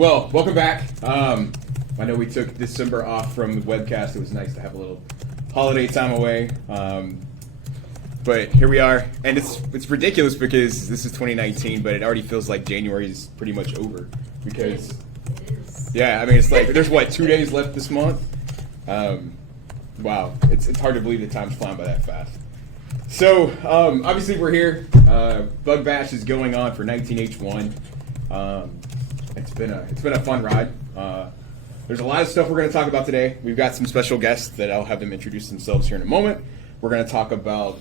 Well, welcome back. I know we took December off from the Webcast. It was nice to have a little holiday time away. But here we are, and it's ridiculous because this is 2019, but it already feels like January is pretty much over. Because, It is. yeah, I mean, it's like there's 2 days left this month. Wow, it's hard to believe the time's flying by that fast. So obviously we're here. Bug Bash is going on for 19H1. It's been a fun ride. There's a lot of stuff we're going to talk about today. We've got some special guests that I'll have them introduce themselves here in a moment. We're going to talk about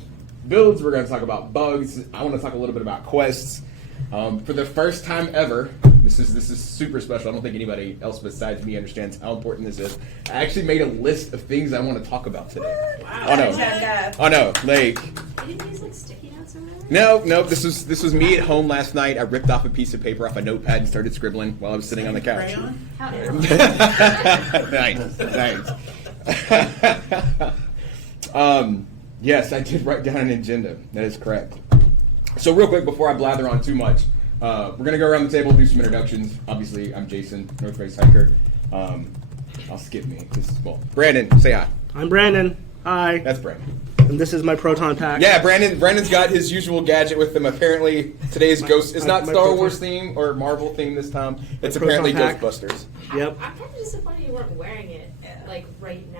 builds. We're going to talk about bugs. I want to talk a little bit about quests. For the first time ever, this is super special. I don't think anybody else besides me understands how important this is. I actually made a list of things I want to talk about today. Wow. Oh no, like. You didn't use like sticky notes or whatever? No. This was me at home last night. I ripped off a piece of paper off a notepad and started scribbling while I was sitting on the couch. How Nice. Yes, I did write down an agenda. That is correct. So real quick, before I blather on too much, we're going to go around the table, do some introductions. Obviously, I'm Jason, North Face Hiker. I'll skip me. Brandon, say hi. I'm Brandon. Hi. That's Brandon. And this is my proton pack. Yeah, Brandon's got his usual gadget with him. Apparently, today's Ghost is not my Star proton- Wars theme or Marvel theme this time. It's proton apparently pack. Ghostbusters. Yep. I'm kind of disappointed you weren't wearing it like right now.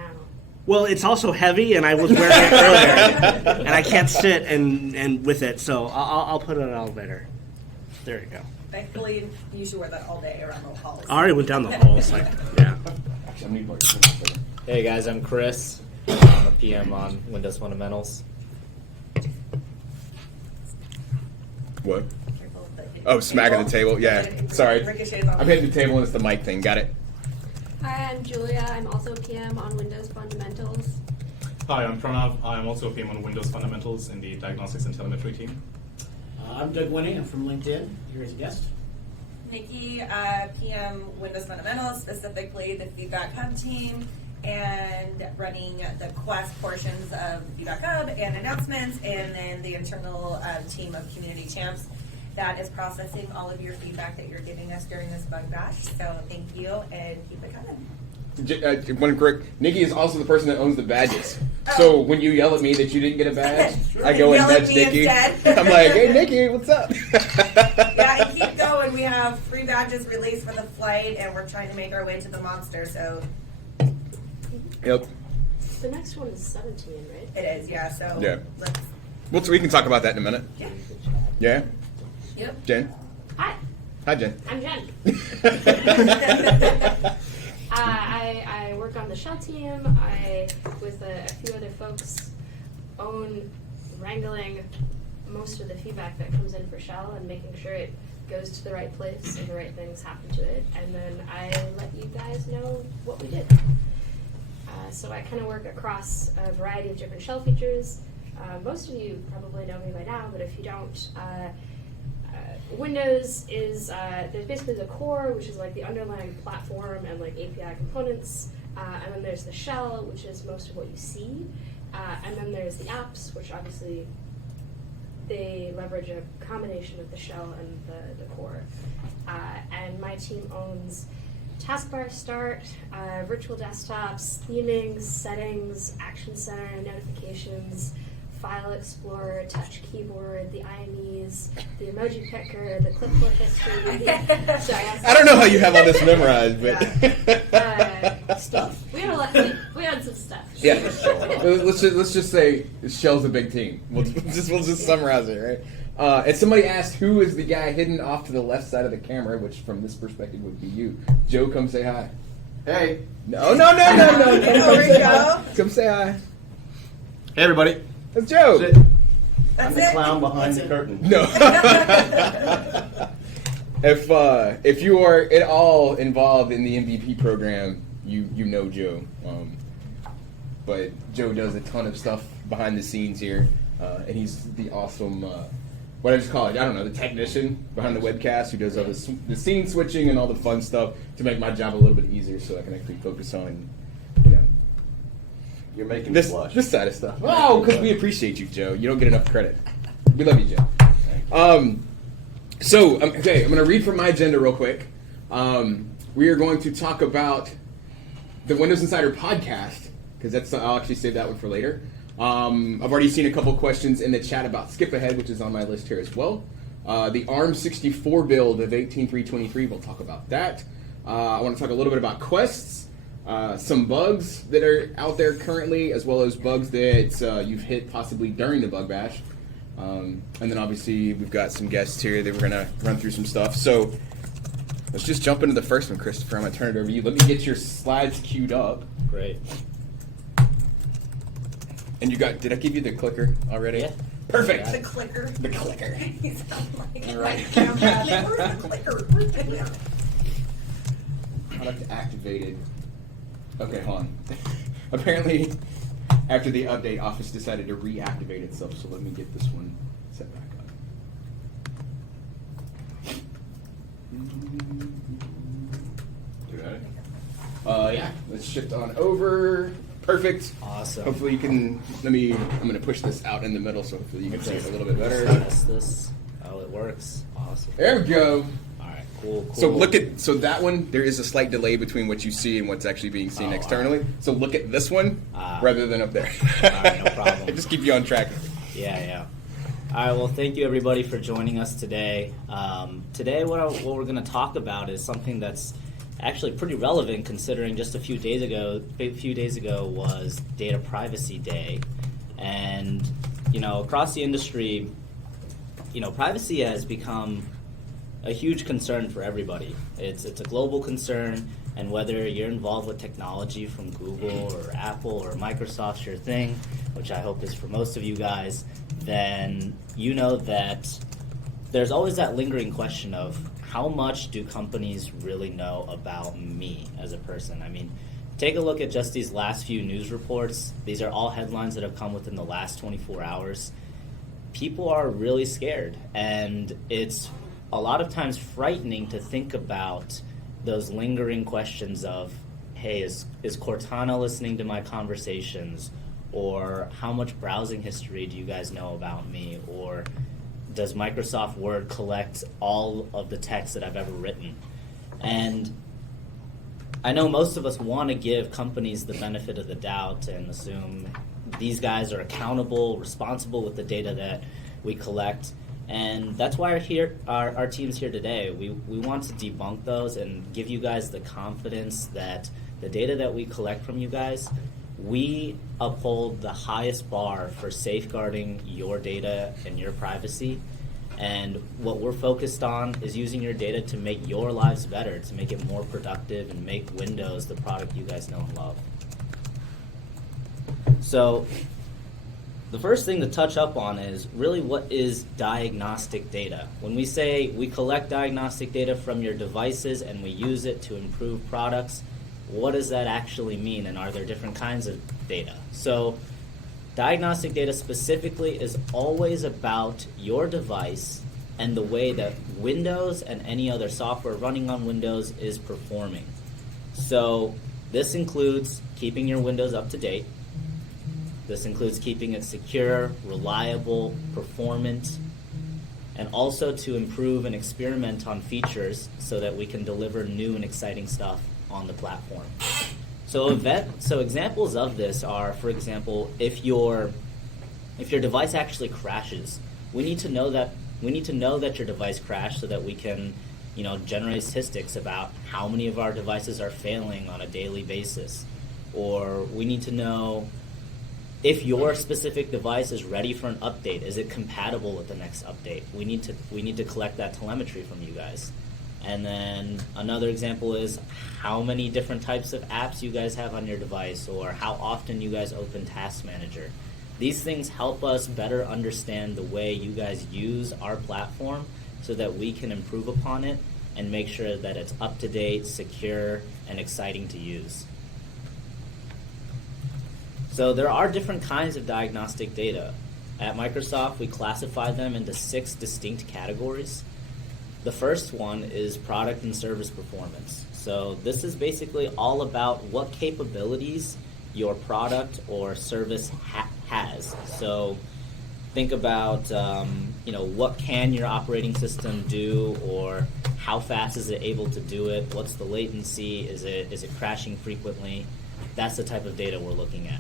Well, it's also heavy, and I was wearing it earlier, and I can't sit and with it, so I'll put it in an elevator. There you go. Thankfully, you should wear that all day around the halls. I already went down the hall. So yeah. Actually, I'm need Hey guys, I'm Chris. I'm a PM on Windows Fundamentals. What? Careful with the- Oh, smacking the table. Yeah, sorry. Ricochets on I'm hitting the table and it's the mic thing. Got it. Hi, I'm Julia. I'm also PM on Windows Fundamentals. Hi, I'm Pranav. I'm also a PM on Windows Fundamentals in the Diagnostics and Telemetry team. I'm Doug Winnie. I'm from LinkedIn. Here as a guest. Nikki, PM Windows Fundamentals, specifically the Feedback Hub team, and running the Quest portions of the Feedback Hub and announcements, and then the internal team of community champs that is processing all of your feedback that you're giving us during this bug bash. So thank you, and keep it coming. One correct. Nikki is also the person that owns the badges. So when you yell at me that you didn't get a badge, I go and Yell at nudge me Nikki. instead. I'm like, hey Nikki, what's up? Yeah, and keep going. We have 3 badges released for the flight, and we're trying to make our way to the monster. So Yep. The next one is 17, right? it is, yeah. So Yeah. let's, We can talk about that in a minute. yeah. Yeah, Yep. Jen. Hi, Hi, Jen. I'm Jen. I work on the shell team. I, with a few other folks, own wrangling most of the feedback that comes in for shell and making sure it goes to the right place and the right things happen to it. And then I let you guys know what we did. So I kind of work across a variety of different shell features. Most of you probably know me by now, but if you don't, Windows is, there's basically the core, which is like the underlying platform and like API components, and then there's the shell, which is most of what you see, and then there's the apps, which obviously they leverage a combination of the shell and the core. And my team owns taskbar start, virtual desktops, theming, settings, action center, notifications, file explorer, touch keyboard, the IMEs, the emoji picker, the clipboard history. I don't know how you have all this memorized, but Stuff. We had some stuff. yeah. Let's just say Shell's a big team. We'll just summarize it, right? And somebody asked who is the guy hidden off to the left side of the camera, which from this perspective would be you. Joe, come say hi. Hey. No. There we go. Come say hi. Hey, everybody. That's Joe. That's it. That's I'm the it. clown behind the curtain. No. If you are at all involved in the MVP program, you know Joe. But Joe does a ton of stuff behind the scenes here, and he's the awesome, what I just call it, I don't know, the technician behind the webcast who does all the scene switching and all the fun stuff to make my job a little bit easier so I can actually focus on, You're making me blush. this side of stuff. Oh, because we appreciate you, Joe. You don't get enough credit. We love you, Joe. Okay, I'm going to read from my agenda real quick. We are going to talk about the Windows Insider podcast, because I'll actually save that one for later. I've already seen a couple questions in the chat about Skip Ahead, which is on my list here as well. The ARM64 build of 18.3.23, we'll talk about that. I want to talk a little bit about quests, some bugs that are out there currently, as well as bugs that you've hit possibly during the bug bash. And then obviously we've got some guests here that we're going to run through some stuff. So let's just jump into the first one, Christopher. I'm going to turn it over to you. Let me get your slides queued up. Great. And did I give you the clicker already? Yeah. Perfect. The clicker. The clicker. You sound like All right. where's the clicker? Where's the clicker? I'd like to activate it. Okay, hold on. Apparently, after the update, Office decided to reactivate itself, so let me get this one set back up. Yeah, let's shift on over. Perfect. Awesome. Hopefully you can, I'm going to push this out in the middle, so hopefully you can see it a little bit better. Test this. Oh, it works. Awesome. There we go. All right, cool. So that one, there is a slight delay between what you see and what's actually being seen externally. Right. So look at this one rather than up there. All right, no problem. Just keep you on track. Yeah. All right, well, thank you everybody for joining us today. Today, what we're going to talk about is something that's actually pretty relevant, considering just a few days ago was Data Privacy Day, and across the industry, privacy has become a huge concern for everybody. It's a global concern, and whether you're involved with technology from Google or Apple or Microsoft's your thing, which I hope is for most of you guys, then you know that there's always that lingering question of how much do companies really know about me as a person? I mean, take a look at just these last few news reports. These are all headlines that have come within the last 24 hours. People are really scared, and it's a lot of times frightening to think about those lingering questions of, hey, is Cortana listening to my conversations? Or how much browsing history do you guys know about me? Or does Microsoft Word collect all of the text that I've ever written? And I know most of us want to give companies the benefit of the doubt and assume these guys are accountable, responsible with the data that we collect. And that's why our team's here today. We want to debunk those and give you guys the confidence that the data that we collect from you guys, we uphold the highest bar for safeguarding your data and your privacy. And what we're focused on is using your data to make your lives better, to make it more productive and make Windows the product you guys know and love. So the first thing to touch up on is really what is diagnostic data. When we say we collect diagnostic data from your devices and we use it to improve products, what does that actually mean, and are there different kinds of data? So diagnostic data specifically is always about your device and the way that Windows and any other software running on Windows is performing. So this includes keeping your Windows up to date. This includes keeping it secure, reliable, performant, and also to improve and experiment on features so that we can deliver new and exciting stuff on the platform. So examples of this are, for example, if your device actually crashes, we need to know that your device crashed so that we can, generate statistics about how many of our devices are failing on a daily basis. Or we need to know if your specific device is ready for an update. Is it compatible with the next update? We need to collect that telemetry from you guys. And then another example is how many different types of apps you guys have on your device, or how often you guys open Task Manager. These things help us better understand the way you guys use our platform so that we can improve upon it and make sure that it's up to date, secure, and exciting to use. So there are different kinds of diagnostic data. At Microsoft, we classify them into 6 distinct categories. The first one is product and service performance. So this is basically all about what capabilities your product or service has. So think about, what can your operating system do, or how fast is it able to do it? What's the latency? Is it crashing frequently? That's the type of data we're looking at.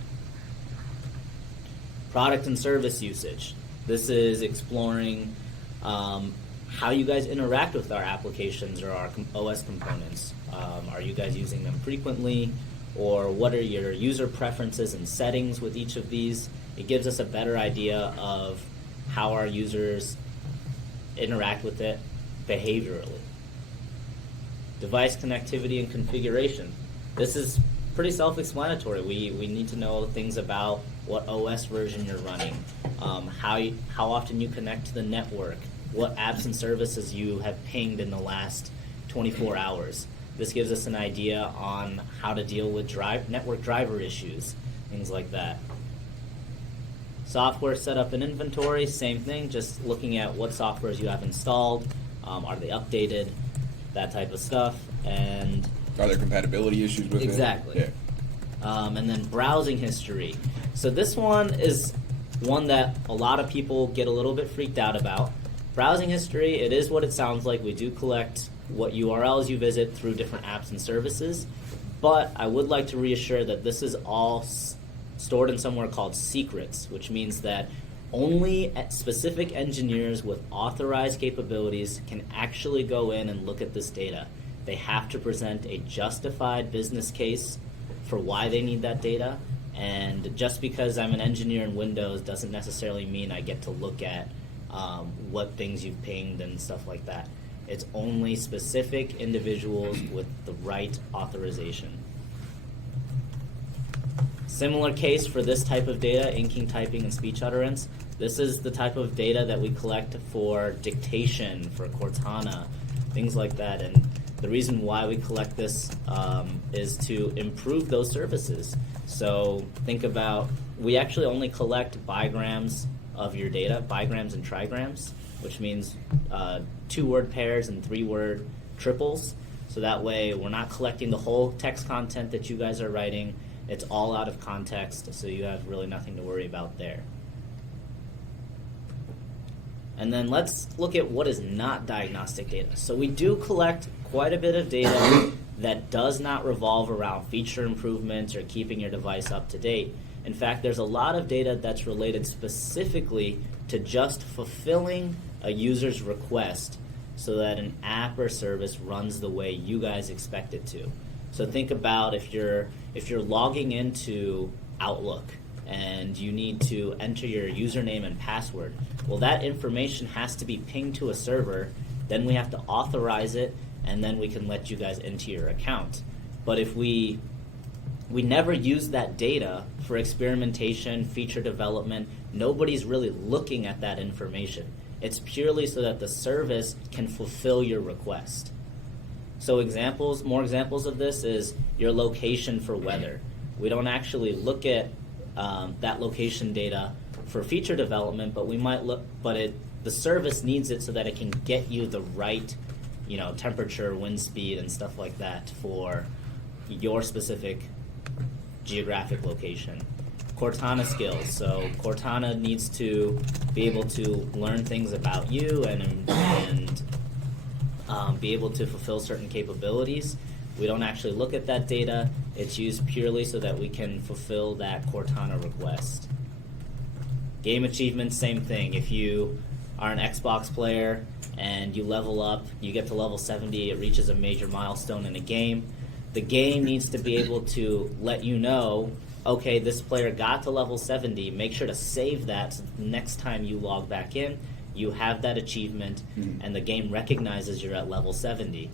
Product and service usage. This is exploring how you guys interact with our applications or our OS components. Are you guys using them frequently? Or what are your user preferences and settings with each of these? It gives us a better idea of how our users interact with it behaviorally. Device connectivity and configuration. This is pretty self-explanatory. We need to know things about what OS version you're running, how often you connect to the network, what apps and services you have pinged in the last 24 hours. This gives us an idea on how to deal with network driver issues, things like that. Software setup and inventory, same thing, just looking at what softwares you have installed, are they updated, that type of stuff, and Are there compatibility issues with exactly. it? And then browsing history. So this one is one that a lot of people get a little bit freaked out about. Browsing history, it is what it sounds like. We do collect what URLs you visit through different apps and services, but I would like to reassure that this is all stored in somewhere called secrets, which means that only specific engineers with authorized capabilities can actually go in and look at this data. They have to present a justified business case for why they need that data, and just because I'm an engineer in Windows doesn't necessarily mean I get to look at what things you've pinged and stuff like that. It's only specific individuals with the right authorization. Similar case for this type of data, inking, typing, and speech utterance. This is the type of data that we collect for dictation, for Cortana, things like that. And the reason why we collect this is to improve those services. So think about, we actually only collect bigrams of your data, bigrams and trigrams, which means 2-word pairs and 3-word triples. So that way we're not collecting the whole text content that you guys are writing. It's all out of context, so you have really nothing to worry about there. And then let's look at what is not diagnostic data. So we do collect quite a bit of data that does not revolve around feature improvements or keeping your device up to date. In fact, there's a lot of data that's related specifically to just fulfilling a user's request so that an app or service runs the way you guys expect it to. So think about if you're logging into Outlook and you need to enter your username and password. Well, that information has to be pinged to a server, then we have to authorize it, and then we can let you guys into your account. But if we never use that data for experimentation, feature development, nobody's really looking at that information. It's purely so that the service can fulfill your request. So more examples of this is your location for weather. We don't actually look at that location data for feature development, but we might look. But the service needs it so that it can get you the right, temperature, wind speed, and stuff like that for your specific geographic location. Cortana skills. So Cortana needs to be able to learn things about you and be able to fulfill certain capabilities. We don't actually look at that data. It's used purely so that we can fulfill that Cortana request. Game achievements, same thing. If you are an Xbox player and you level up, you get to level 70, it reaches a major milestone in a game. The game needs to be able to let you know, okay, this player got to level 70, make sure to save that so the next time you log back in, you have that achievement, and the game recognizes you're at level 70.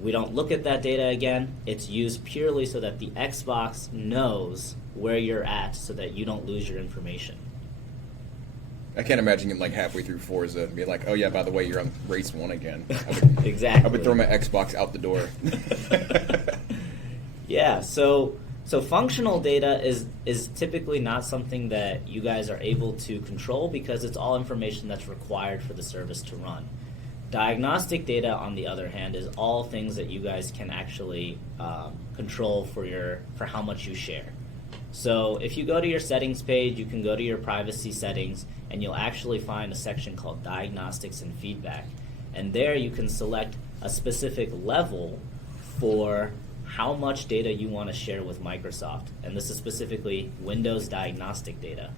We don't look at that data again. It's used purely so that the Xbox knows where you're at so that you don't lose your information. I can't imagine getting halfway through Forza and be like, oh yeah, by the way, you're on race 1 again. Exactly. I would throw my Xbox out the door. Yeah, so functional data is typically not something that you guys are able to control because it's all information that's required for the service to run. Diagnostic data, on the other hand, is all things that you guys can actually control for how much you share. So if you go to your settings page, you can go to your privacy settings, and you'll actually find a section called Diagnostics and Feedback. And there you can select a specific level for how much data you want to share with Microsoft. And this is specifically Windows Diagnostic data.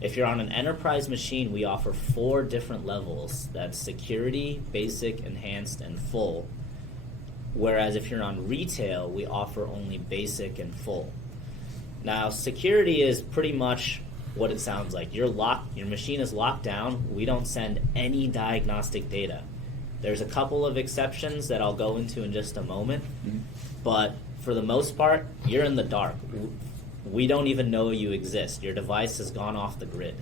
If you're on an enterprise machine, we offer 4 different levels. That's security, basic, enhanced, and full. Whereas if you're on retail, we offer only basic and full. Now, security is pretty much what it sounds like. Your machine is locked down. We don't send any diagnostic data. There's a couple of exceptions that I'll go into in just a moment, but for the most part, you're in the dark. We don't even know you exist. Your device has gone off the grid.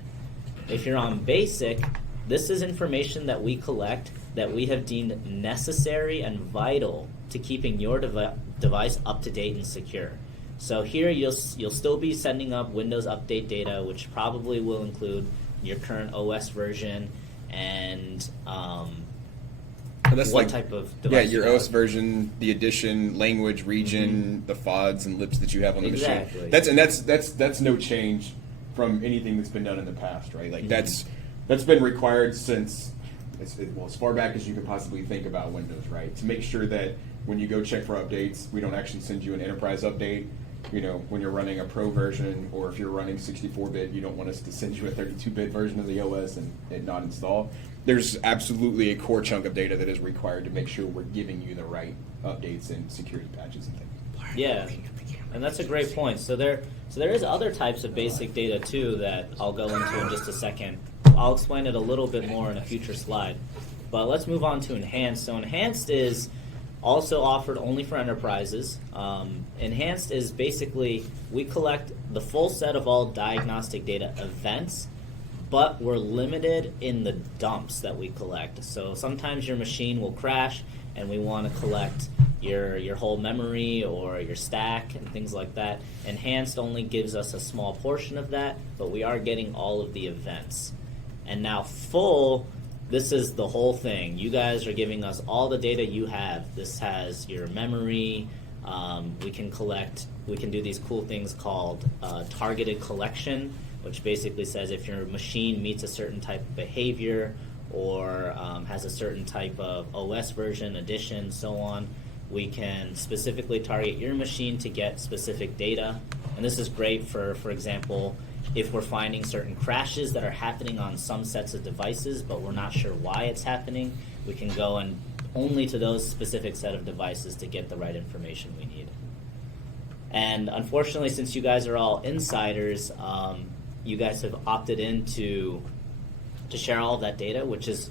If you're on basic, this is information that we collect that we have deemed necessary and vital to keeping your device up to date and secure. So here you'll still be sending up Windows Update data, which probably will include your current OS version and that's what like, type of device. your you OS have. version, the edition, language, region, the FODs and lips that you have on the Exactly. machine. That's no change from anything that's been done in the past, right? Like that's been required since as far back as you could possibly think about Windows, right? To make sure that when you go check for updates, we don't actually send you an enterprise update. You know, when you're running a pro version, or if you're running 64-bit, you don't want us to send you a 32-bit version of the OS and not install. There's absolutely a core chunk of data that is required to make sure we're giving you the right updates and security patches and things. Yeah, and that's a great point. So there is other types of basic data too that I'll go into in just a second. I'll explain it a little bit more in a future slide. But let's move on to enhanced. So enhanced is also offered only for enterprises. Enhanced is basically we collect the full set of all diagnostic data events, but we're limited in the dumps that we collect. So sometimes your machine will crash and we want to collect your whole memory or your stack and things like that. Enhanced only gives us a small portion of that, but we are getting all of the events. And now full, this is the whole thing. You guys are giving us all the data you have. This has your memory. We can do these cool things called targeted collection, which basically says if your machine meets a certain type of behavior or has a certain type of OS version, edition, so on, we can specifically target your machine to get specific data. And this is great for example, if we're finding certain crashes that are happening on some sets of devices, but we're not sure why it's happening, we can go and only to those specific set of devices to get the right information we need. And unfortunately, since you guys are all insiders, you guys have opted in to share all of that data, which is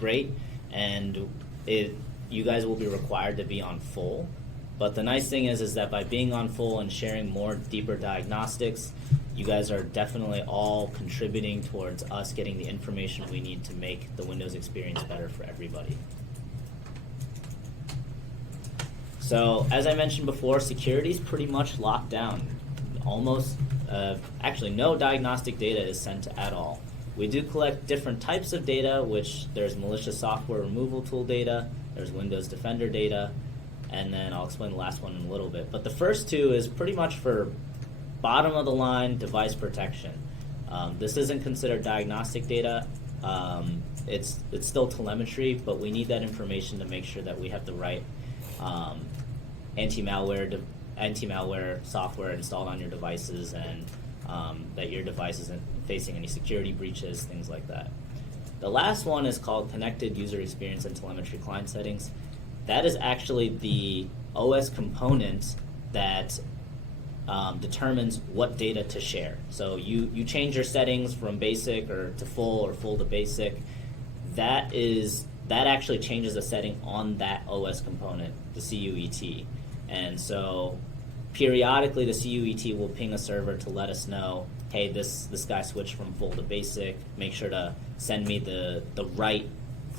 great, and you guys will be required to be on full. But the nice thing is that by being on full and sharing more deeper diagnostics, you guys are definitely all contributing towards us getting the information we need to make the Windows experience better for everybody. So, as I mentioned before, security is pretty much locked down. Almost, actually no diagnostic data is sent at all. We do collect different types of data, which there's malicious software removal tool data, there's Windows Defender data, and then I'll explain the last one in a little bit. But the first two is pretty much for bottom of the line device protection. This isn't considered diagnostic data. It's still telemetry, but we need that information to make sure that we have the right anti-malware software installed on your devices, and that your device isn't facing any security breaches, things like that. The last one is called Connected User Experience and Telemetry Client Settings. That is actually the OS component that determines what data to share. So you change your settings from basic or to full or full to basic. That actually changes the setting on that OS component, the CUET. And so periodically the CUET will ping a server to let us know, hey, this guy switched from full to basic. Make sure to send me the right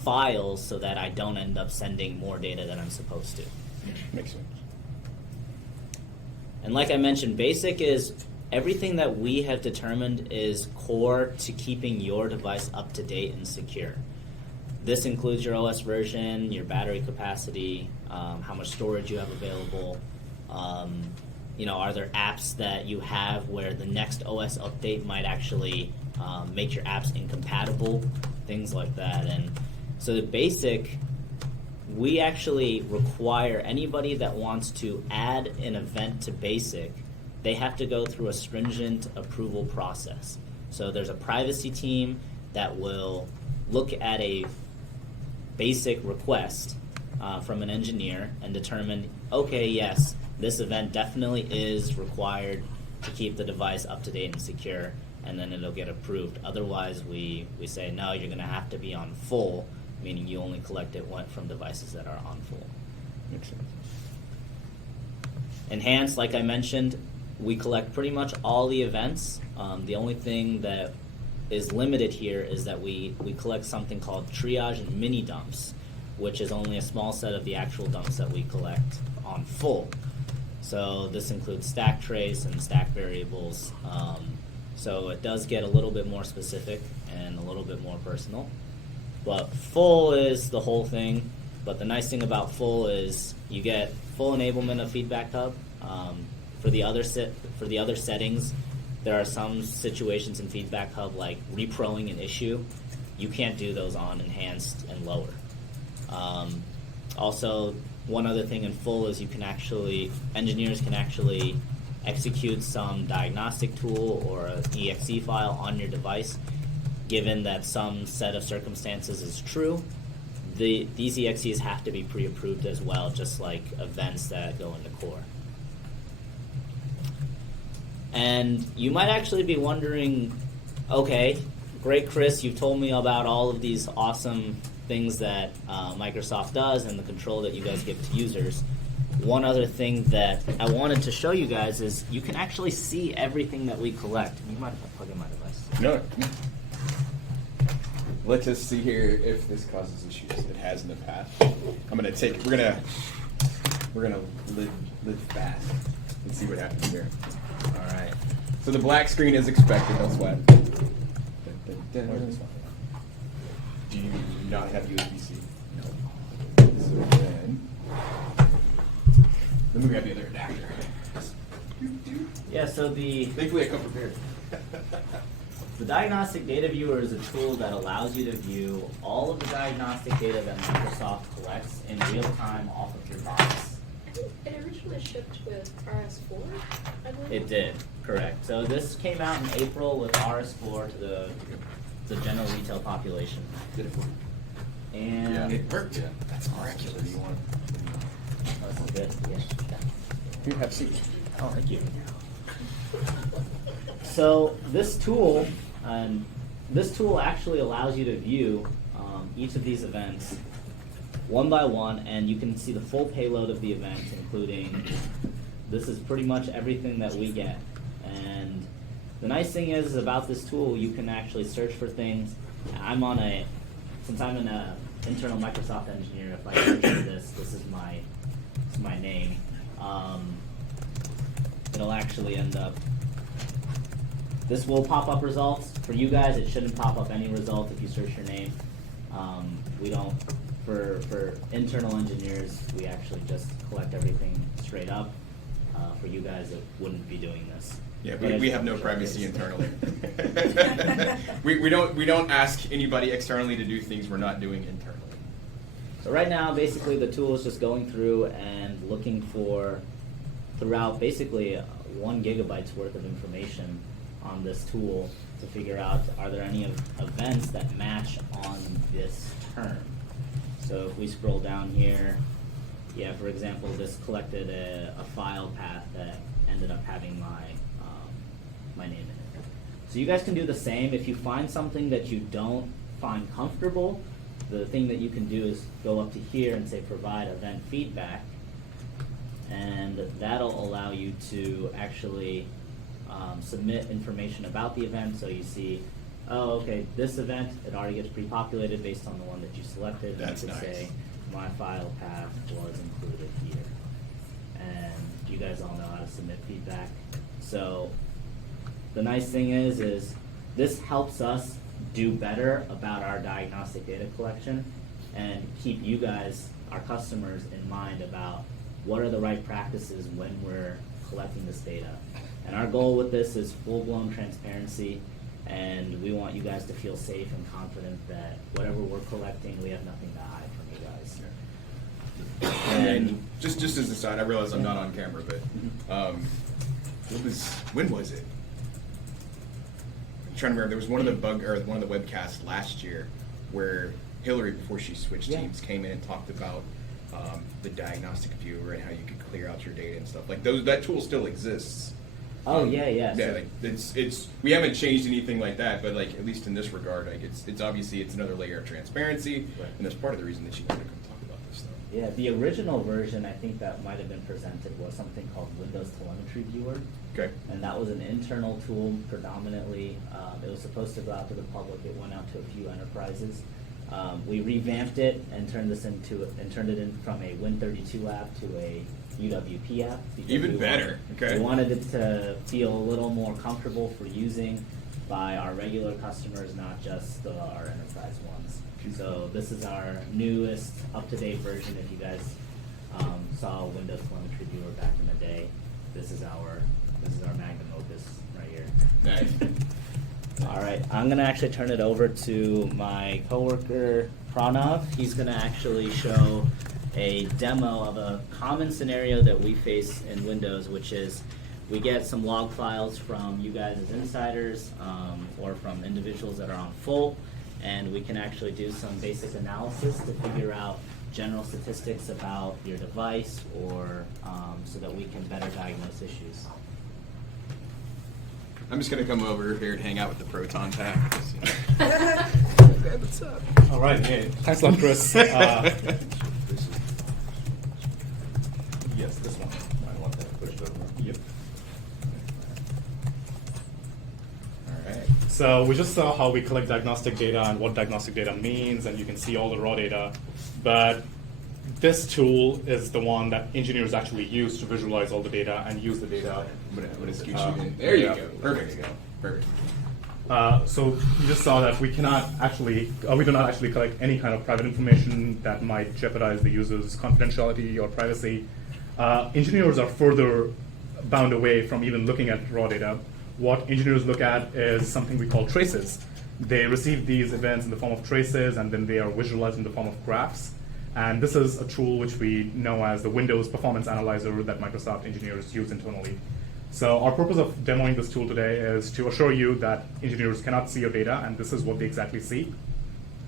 files so that I don't end up sending more data than I'm supposed to. Makes sense. And like I mentioned, basic is everything that we have determined is core to keeping your device up to date and secure. This includes your OS version, your battery capacity, how much storage you have available. Are there apps that you have where the next OS update might actually make your apps incompatible, things like that. And so the basic we actually require anybody that wants to add an event to Basic, they have to go through a stringent approval process. So there's a privacy team that will look at a Basic request from an engineer and determine, okay, yes, this event definitely is required to keep the device up to date and secure, and then it'll get approved. Otherwise, we say, no, you're going to have to be on full, meaning you only collect it from devices that are on full. Makes sense. Enhanced, like I mentioned, we collect pretty much all the events. The only thing that is limited here is that we collect something called triage and mini dumps, which is only a small set of the actual dumps that we collect on full. So this includes stack trace and stack variables. So it does get a little bit more specific and a little bit more personal. But full is the whole thing. But the nice thing about full is you get full enablement of Feedback Hub. For the other settings, there are some situations in Feedback Hub like reproing an issue. You can't do those on enhanced and lower. Also, one other thing in full is engineers can actually execute some diagnostic tool or an exe file on your device. Given that some set of circumstances is true, these exes have to be pre-approved as well, just like events that go into core. And you might actually be wondering, okay, great, Chris, you've told me about all of these awesome things that Microsoft does and the control that you guys give to users. One other thing that I wanted to show you guys is you can actually see everything that we collect. You mind if I plug in my device? No. Let's just see here if this causes issues. It has in the past. We're gonna live fast and see what happens here. All right. So the black screen is expected. No sweat. Do you not have USB-C? No. So then we got the other adapter. Yeah. So Thankfully, I come prepared. the Diagnostic Data Viewer is a tool that allows you to view all of the diagnostic data that Microsoft collects in real time off of your box. I think it originally shipped with RS4, I believe. It did, correct. So this came out in April with RS4 to the general retail population. Did it work? And Yeah, it worked. Yeah. That's miraculous. You want? Oh, that's good. Yeah. You have seat. Oh, thank you. So this tool actually allows you to view each of these events one by one, and you can see the full payload of the event, including this is pretty much everything that we get. And the nice thing is about this tool, you can actually search for things. Since I'm an internal Microsoft engineer, if I search for this is my name. It'll actually end up. This will pop up results. For you guys, it shouldn't pop up any result if you search your name. We don't, for internal engineers, we actually just collect everything straight up. For you guys, it wouldn't be doing this. Yeah, But we have no privacy internally. we don't ask anybody externally to do things we're not doing internally. So right now, basically, the tool is just going through and looking for, throughout basically 1 gigabyte's worth of information on this tool to figure out, are there any events that match on this term? So if we scroll down here, yeah, for example, this collected a file path that ended up having my name in it. So you guys can do the same. If you find something that you don't find comfortable, the thing that you can do is go up to here and say provide event feedback, and that'll allow you to actually submit information about the event. So you see, oh, okay, this event, it already gets pre-populated based on the one that you selected. That's and you can nice. say my file path was included here. And you guys all know how to submit feedback. So the nice thing is this helps us do better about our diagnostic data collection and keep you guys, our customers, in mind about what are the right practices when we're collecting this data. And our goal with this is full-blown transparency, and we want you guys to feel safe and confident that whatever we're collecting, we have nothing to hide from you guys. And just as a side, I realize I'm not on camera, but when was it? I'm trying to remember. There was one of the webcasts last year where Hillary, before she switched teams, came in and talked about the diagnostic viewer and how you could clear out your data and stuff. Like that tool still exists. Oh yeah. Yeah, So- like it's we haven't changed anything like that, but like at least in this regard, like it's obviously it's another layer of transparency, Right. and that's part of the reason that you wanted to come talk about this stuff. Yeah, the original version I think that might have been presented was something called Windows Telemetry Viewer. Okay. And that was an internal tool predominantly. It was supposed to go out to the public. It went out to a few enterprises. We revamped it and turned it in from a Win32 app to a UWP app. because Even we better. Okay. We wanted it to feel a little more comfortable for using by our regular customers, not just our enterprise ones. So this is our newest, up-to-date version. If you guys saw Windows Telemetry Viewer back in the day, this is our magnum opus right here. Nice. All right, I'm gonna actually turn it over to my coworker Pranav. He's gonna actually show a demo of a common scenario that we face in Windows, which is we get some log files from you guys as insiders or from individuals that are on full, and we can actually do some basic analysis to figure out general statistics about your device or so that we can better diagnose issues. I'm just gonna come over here and hang out with the Proton pack. What's up? All right. Hey, thanks a lot, Chris. Yes, this one. I want that pushed over. Yep. All right. So we just saw how we collect diagnostic data and what diagnostic data means, and you can see all the raw data. But this tool is the one that engineers actually use to visualize all the data and use the data. I'm gonna scoot you in. There you yeah. go. Perfect. Perfect. So you just saw that we do not actually collect any kind of private information that might jeopardize the user's confidentiality or privacy. Engineers are further bound away from even looking at raw data. What engineers look at is something we call traces. They receive these events in the form of traces, and then they are visualized in the form of graphs. And this is a tool which we know as the Windows Performance Analyzer that Microsoft engineers use internally. So our purpose of demoing this tool today is to assure you that engineers cannot see your data, and this is what they exactly see.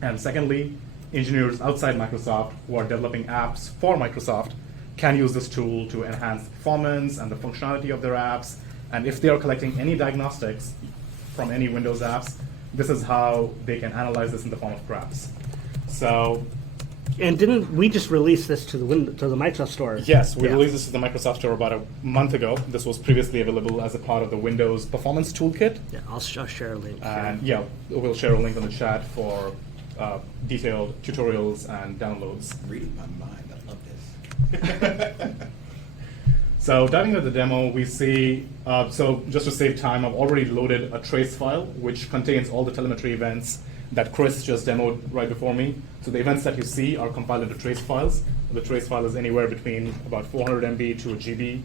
And secondly, engineers outside Microsoft who are developing apps for Microsoft can use this tool to enhance the performance and the functionality of their apps. And if they are collecting any diagnostics from any Windows apps, this is how they can analyze this in the form of graphs. So And didn't we just release this to the Microsoft Store? yes, we Yeah. released this to the Microsoft Store about a month ago. This was previously available as a part of the Windows Performance Toolkit. Yeah, I'll share a link. And yeah, we'll share a link on the chat for detailed tutorials and downloads. Reading my mind. I love this. So diving into the demo, we see, so just to save time, I've already loaded a trace file which contains all the telemetry events that Chris just demoed right before me. So the events that you see are compiled into trace files. The trace file is anywhere between about 400 MB to a GB.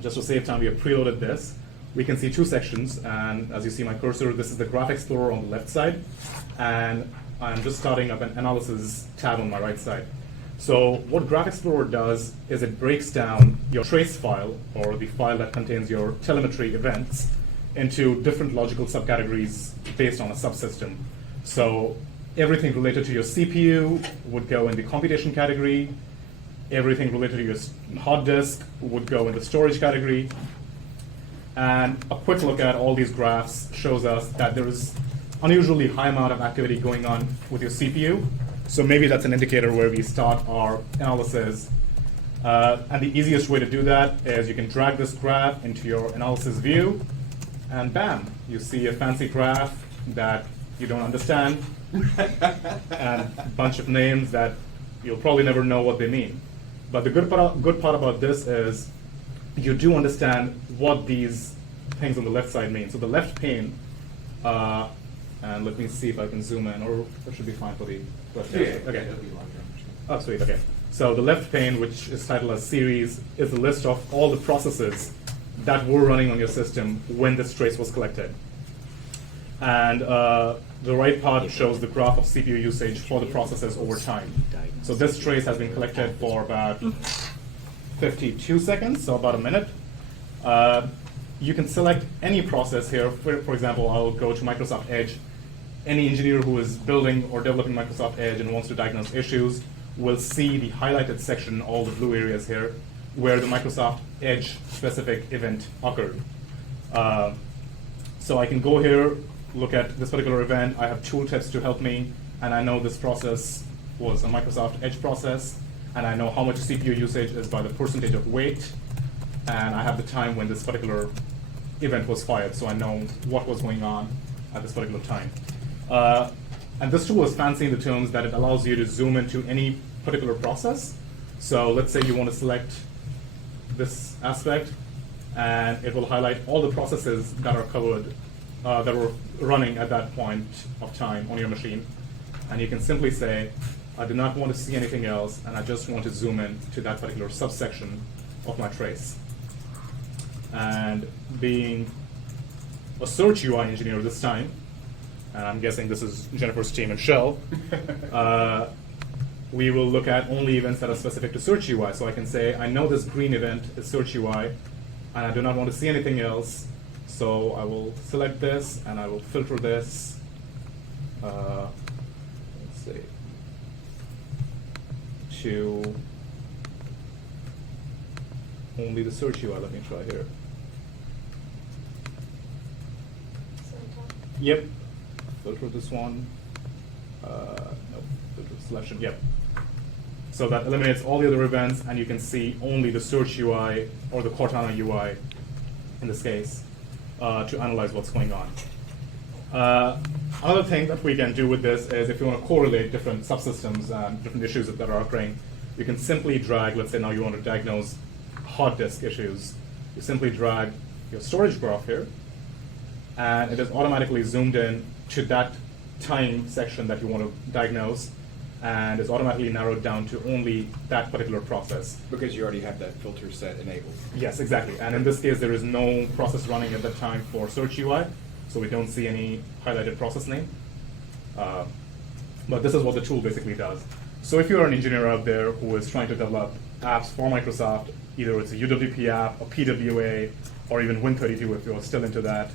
Just to save time, we have preloaded this. We can see two sections, and as you see my cursor, this is the Graph Explorer on the left side, and I'm just starting up an analysis tab on my right side. So what Graph Explorer does is it breaks down your trace file, or the file that contains your telemetry events, into different logical subcategories based on a subsystem. So everything related to your CPU would go in the computation category. Everything related to your hard disk would go in the storage category. And a quick look at all these graphs shows us that there is unusually high amount of activity going on with your CPU. So maybe that's an indicator where we start our analysis. And the easiest way to do that is you can drag this graph into your analysis view, and bam, you see a fancy graph that you don't understand, and a bunch of names that you'll probably never know what they mean. But the good part about this is you do understand what these things on the left side mean. So the left pane, and let me see if I can zoom in, or that should be fine for the left. Okay. Oh, sweet. Okay. So the left pane, which is titled as series, is the list of all the processes that were running on your system when this trace was collected. And the right part shows the graph of CPU usage for the processes over time. So this trace has been collected for about 52 seconds, so about a minute. You can select any process here. For example, I'll go to Microsoft Edge. Any engineer who is building or developing Microsoft Edge and wants to diagnose issues will see the highlighted section, all the blue areas here, where the Microsoft Edge specific event occurred. So I can go here, look at this particular event. I have tooltips to help me, and I know this process was a Microsoft Edge process, and I know how much CPU usage is by the percentage of weight, and I have the time when this particular event was fired, so I know what was going on at this particular time. And this tool is fancy in the terms that it allows you to zoom into any particular process. So let's say you want to select this aspect, and it will highlight all the processes that are covered, that were running at that point of time on your machine. And you can simply say, I do not want to see anything else, and I just want to zoom in to that particular subsection of my trace. And being a search UI engineer this time, and I'm guessing this is Jennifer's team and Shell, we will look at only events that are specific to search UI. So I can say, I know this green event is search UI, and I do not want to see anything else. So I will select this, and I will filter this. Let's see. To only the search UI. Let me try here. Yep. Filter this one. No, filter selection. Yep. So that eliminates all the other events, and you can see only the search UI or the Cortana UI in this case to analyze what's going on. Another thing that we can do with this is if you want to correlate different subsystems and different issues that are occurring, you can simply drag, let's say now you want to diagnose hard disk issues. You simply drag your storage graph here, and it is automatically zoomed in to that time section that you want to diagnose, and is automatically narrowed down to only that particular process. Because you already have that filter set enabled. Yes, exactly. And in this case, there is no process running at that time for search UI, so we don't see any highlighted process name. But this is what the tool basically does. So if you're an engineer out there who is trying to develop apps for Microsoft, either it's a UWP app, a PWA, or even Win32 if you're still into that,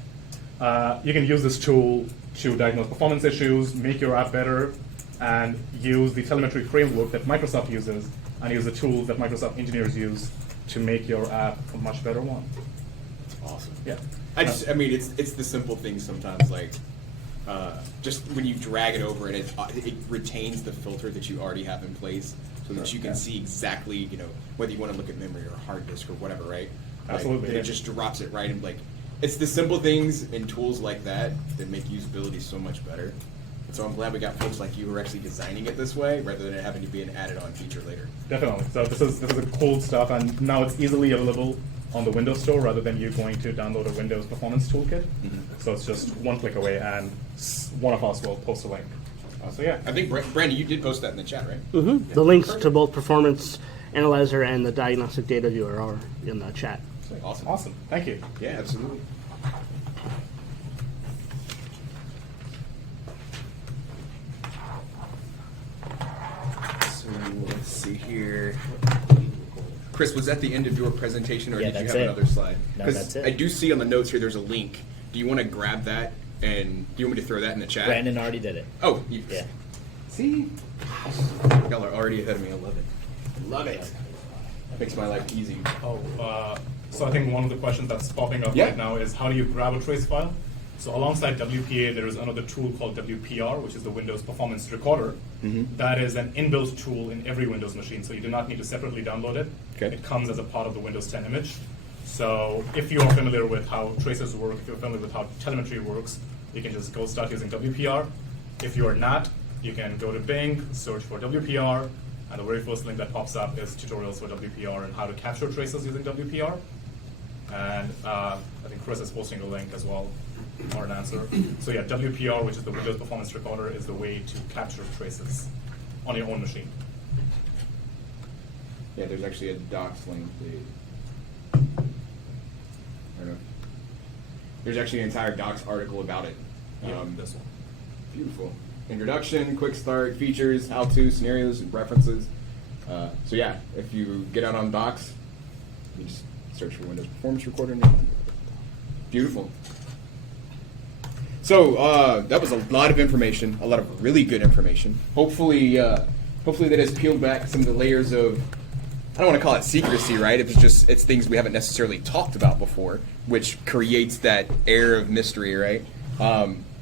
you can use this tool to diagnose performance issues, make your app better, and use the telemetry framework that Microsoft uses, and use the tools that Microsoft engineers use to make your app a much better one. That's awesome. Yeah. I mean, it's the simple things sometimes, like just when you drag it over and it retains the filter that you already have in place, so that you can see exactly, you know, whether you want to look at memory or hard disk or whatever, right? Absolutely. Like, it just drops it right in, like, it's the simple things and tools like that that make usability so much better. And so I'm glad we got folks like you who are actually designing it this way, rather than it having to be an added-on feature later. Definitely. So this is a cool stuff, and now it's easily available on the Windows Store rather than you going to download a Windows Performance Toolkit. Mm-hmm. So it's just one click away, and one of us will post a link. So yeah. I think, Brandon, you did post that in the chat, right? Mm-hmm. Yeah. The links to both Performance Analyzer and the Diagnostic Data Viewer are in the chat. Awesome. Awesome. Thank you. Yeah, absolutely. So let's see here. Chris, was that the end of your presentation, or did you have another slide? No, that's it. I do see on the notes here there's a link. Do you want to grab that, and do you want me to throw that in the chat? Brandon already did it. Oh, Yeah. See? Y'all are already ahead of me. I love it. I love it. Makes my life easy. So I think one of the questions that's popping up right now is how do you grab a trace file? So alongside WPA, there is another tool called WPR, which is the Windows Performance Recorder. Mm-hmm. That is an inbuilt tool in every Windows machine, so you do not need to separately download it. Okay. It comes as a part of the Windows 10 image. So if you are familiar with how traces work, if you're familiar with how telemetry works, you can just go start using WPR. If you are not, you can go to Bing, search for WPR, and the very first link that pops up is tutorials for WPR and how to capture traces using WPR. And I think Chris is posting a link as well, or an answer. So yeah, WPR, which is the Windows Performance Recorder, is the way to capture traces on your own machine. Yeah, there's actually a docs link. I don't know. There's actually an entire docs article about it. This one. Beautiful. Introduction, quick start, features, how-to, scenarios, and references. So yeah, if you get out on docs, you just search for Windows Performance Recorder and you'll find it. Beautiful. So that was a lot of information, a lot of really good information. Hopefully that has peeled back some of the layers of, I don't want to call it secrecy, right? It's things we haven't necessarily talked about before, which creates that air of mystery, right?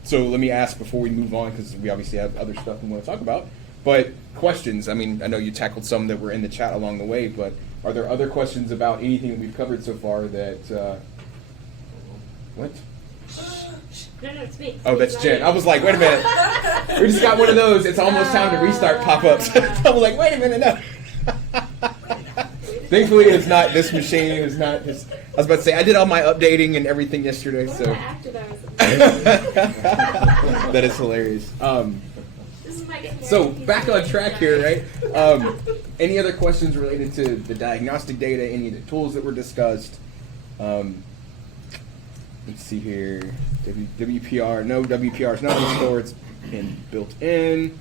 So let me ask before we move on, because we obviously have other stuff we want to talk about. But questions, I mean, I know you tackled some that were in the chat along the way, but are there other questions about anything that we've covered so far that, what? No, it's me. Oh, that's Jen. I was like, wait a minute. We just got one of those, it's almost time to restart pop-ups. I was like, wait a minute, no. Thankfully, it's not this machine. It's not this. I was about to say, I did all my updating and everything yesterday, What so. active hours? That is hilarious. This is my So back on track here, right? Any other questions related to the diagnostic data? Any of the tools that were discussed? Let's see here. WPR. No, WPR is not installed. It's been built in.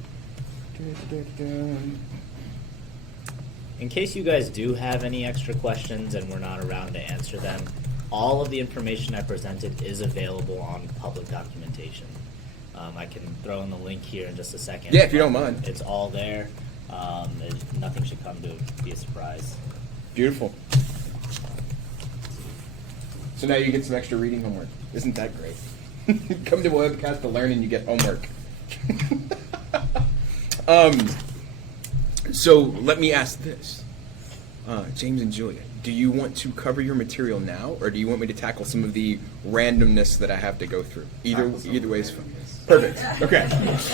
In case you guys do have any extra questions and we're not around to answer them, all of the information I presented is available on public documentation. I can throw in the link here in just a second. Yeah, if you don't mind. It's all there. Nothing should come to be a surprise. Beautiful. So now you get some extra reading homework. Isn't that great? Come to Webcast to learn and you get homework. So let me ask this. James and Julia, do you want to cover your material now, or do you want me to tackle some of the randomness that I have to go through? Either way is fine. Perfect. Okay.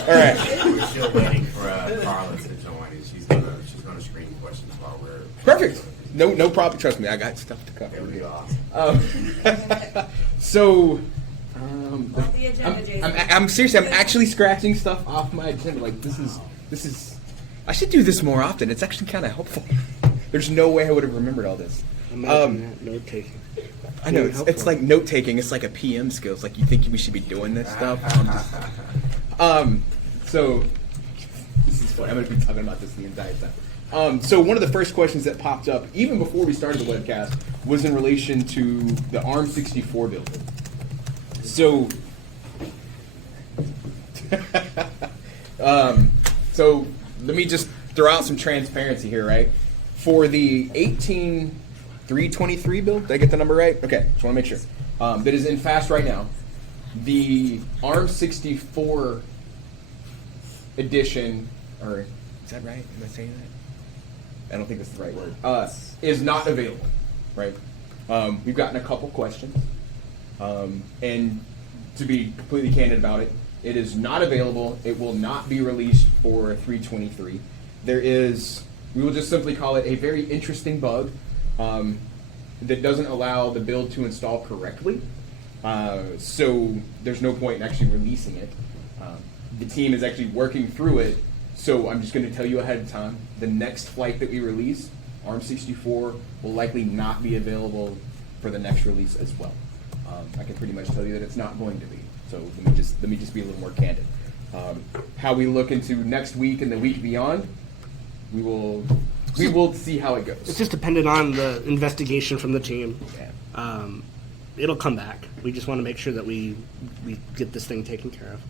All right. We're still waiting for Carla to join, and she's gonna screen questions while we're. Perfect. No problem. Trust me, I got stuff to cover. There we go. So, Off the agenda, Jason. I'm seriously. I'm actually scratching stuff off my agenda. Like this is. I should do this more often. It's actually kind of helpful. There's no way I would have remembered all this. Imagine that note taking. I know it's like note taking. It's like a PM skill. It's like you think we should be doing this stuff. So this is funny. I'm going to be talking about this the entire time. So one of the first questions that popped up even before we started the webcast was in relation to the ARM64 build. So, so let me just throw out some transparency here, right? For the 18323 build, did I get the number right? Okay, just want to make sure. That is in fast right now. The ARM64 edition, or is that right? Am I saying that? I don't think that's the right word. Is not available, right? We've gotten a couple questions, and to be completely candid about it, it is not available. It will not be released for 323. There is, we will just simply call it a very interesting bug that doesn't allow the build to install correctly. So there's no point in actually releasing it. The team is actually working through it. So I'm just going to tell you ahead of time, the next flight that we release, ARM64, will likely not be available for the next release as well. I can pretty much tell you that it's not going to be. So let me just be a little more candid. How we look into next week and the week beyond, we will see how it goes. It's just dependent on the investigation from the team. Yeah. It'll come back. We just want to make sure that we get this thing taken care of.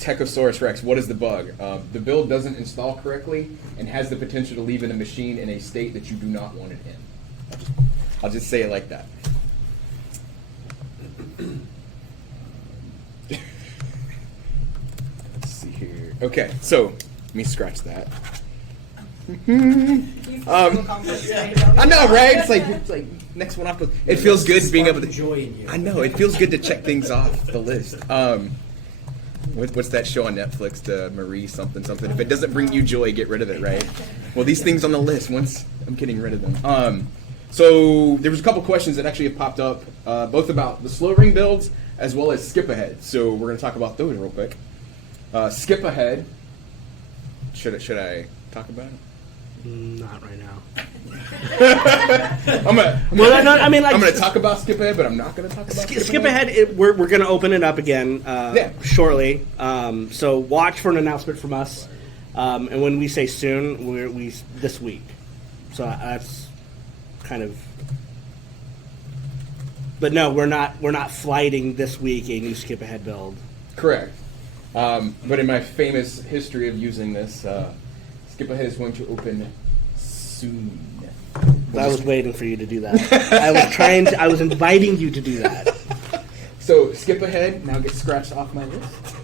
Techosaurus Rex, what is the bug? The build doesn't install correctly and has the potential to leave in a machine in a state that you do not want it in. I'll just say it like that. Let's see here. Okay, so let me scratch that. I know, right? It's like next one off the. It feels good being able to. Joy in you. I know it feels good to check things off the list. What's that show on Netflix? The Marie something. If it doesn't bring you joy, get rid of it, right? Well, these things on the list. Once I'm getting rid of them. So there was a couple questions that actually have popped up, both about the slow ring builds as well as skip ahead. So we're going to talk about those real quick. Skip ahead. Should I talk about it? Not right now. I'm gonna talk about skip ahead, but I'm not gonna talk about Skip ahead. We're going to open it up again Yeah. shortly. So watch for an announcement from us. And when we say soon, we this week. So that's kind of. But no, we're not flighting this week a new skip ahead build. Correct. But in my famous history of using this, skip ahead is going to open soon. I was waiting for you to do that. I was inviting you to do that. So skip ahead now gets scratched off my list.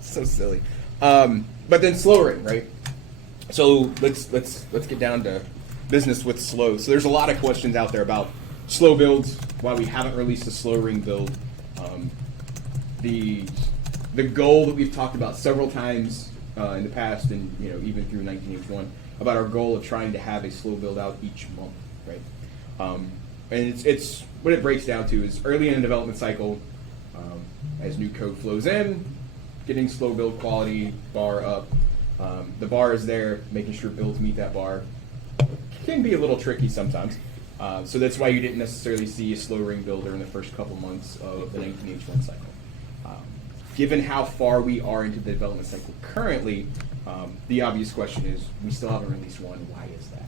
So silly. But then slow ring, right? So let's get down to business with slow. So there's a lot of questions out there about slow builds, why we haven't released a slow ring build. The goal that we've talked about several times in the past, and even through 19H1, about our goal of trying to have a slow build out each month, right? And it's what it breaks down to is early in the development cycle, as new code flows in, getting slow build quality bar up. The bar is there, making sure builds meet that bar. Can be a little tricky sometimes. So that's why you didn't necessarily see a slow ring build during the first couple months of the 19H1 cycle. Given how far we are into the development cycle currently, the obvious question is we still haven't released one. Why is that?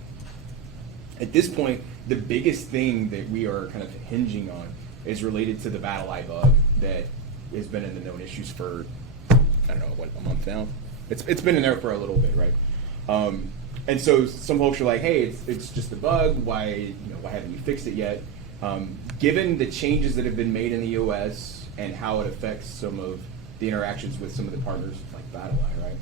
At this point, the biggest thing that we are kind of hinging on is related to the battle eye bug that has been in the known issues for, I don't know, a month now? It's been in there for a little bit, right? And so some folks are like, hey, it's just a bug. Why haven't you fixed it yet? Given the changes that have been made in the OS and how it affects some of the interactions with some of the partners like BattleEye, right?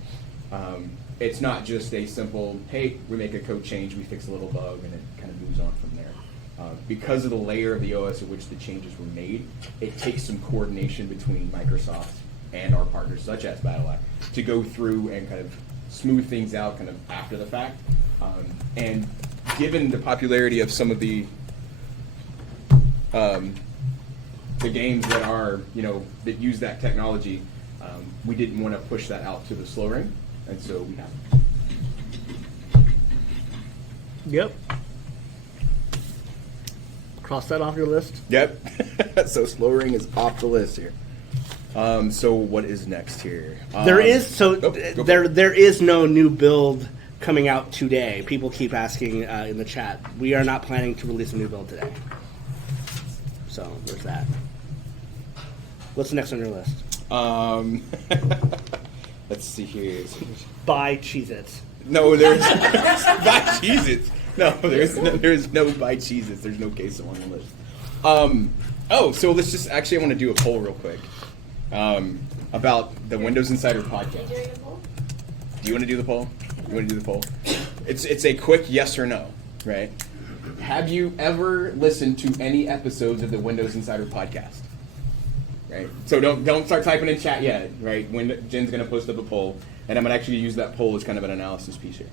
It's not just a simple, hey, we make a code change, we fix a little bug, and it kind of moves on from there. Because of the layer of the OS at which the changes were made, it takes some coordination between Microsoft and our partners, such as BattleEye, to go through and kind of smooth things out kind of after the fact. And given the popularity of some of the games that are, that use that technology, we didn't want to push that out to the slow ring, and so we have. Yep. Cross that off your list. Yep. So slow ring is off the list here. So what is next here? There is no new build coming out today. People keep asking in the chat. We are not planning to release a new build today. So there's that. What's next on your list? Let's see here. Buy Cheez-Its. No, there's buy Cheez-Its. No, there's no buy Cheez-Its. There's no queso on the list. So let's just I want to do a poll real quick about the Windows Insider podcast. Are you doing a poll? Do you want to do the poll? You want to do the poll? It's a quick yes or no, right? Have you ever listened to any episodes of the Windows Insider podcast? Right. So don't start typing in chat yet, right? When Jen's going to post up a poll, and I'm going to actually use that poll as kind of an analysis piece here.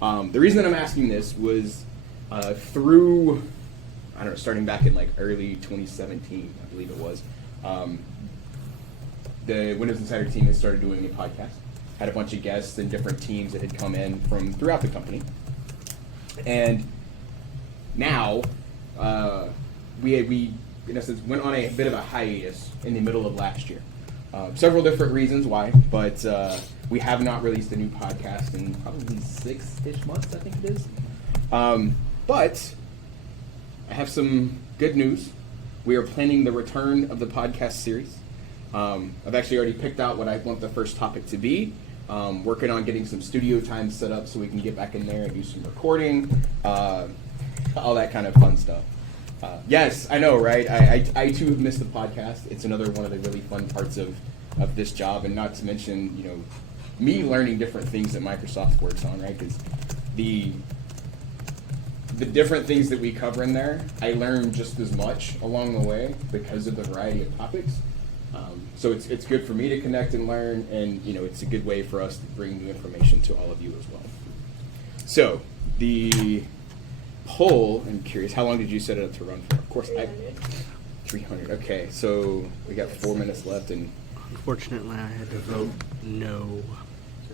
The reason that I'm asking this was through, I don't know, starting back in like early 2017, I believe it was. The Windows Insider team has started doing a podcast. Had a bunch of guests and different teams that had come in from throughout the company, and now we in essence went on a bit of a hiatus in the middle of last year. Several different reasons why, but we have not released a new podcast in probably 6-ish months, I think it is. But I have some good news. We are planning the return of the podcast series. I've actually already picked out what I want the first topic to be. Working on getting some studio time set up so we can get back in there and do some recording, all that kind of fun stuff. Yes, I know, right? I too have missed the podcast. It's another one of the really fun parts of this job, and not to mention, me learning different things that Microsoft works on, right? Because the different things that we cover in there, I learn just as much along the way because of the variety of topics. So it's good for me to connect and learn, and it's a good way for us to bring new information to all of you as well. So the poll, I'm curious, how long did you set it up to run for? Of course, 300. Okay, so we got 4 minutes left, and Unfortunately, I had to vote no.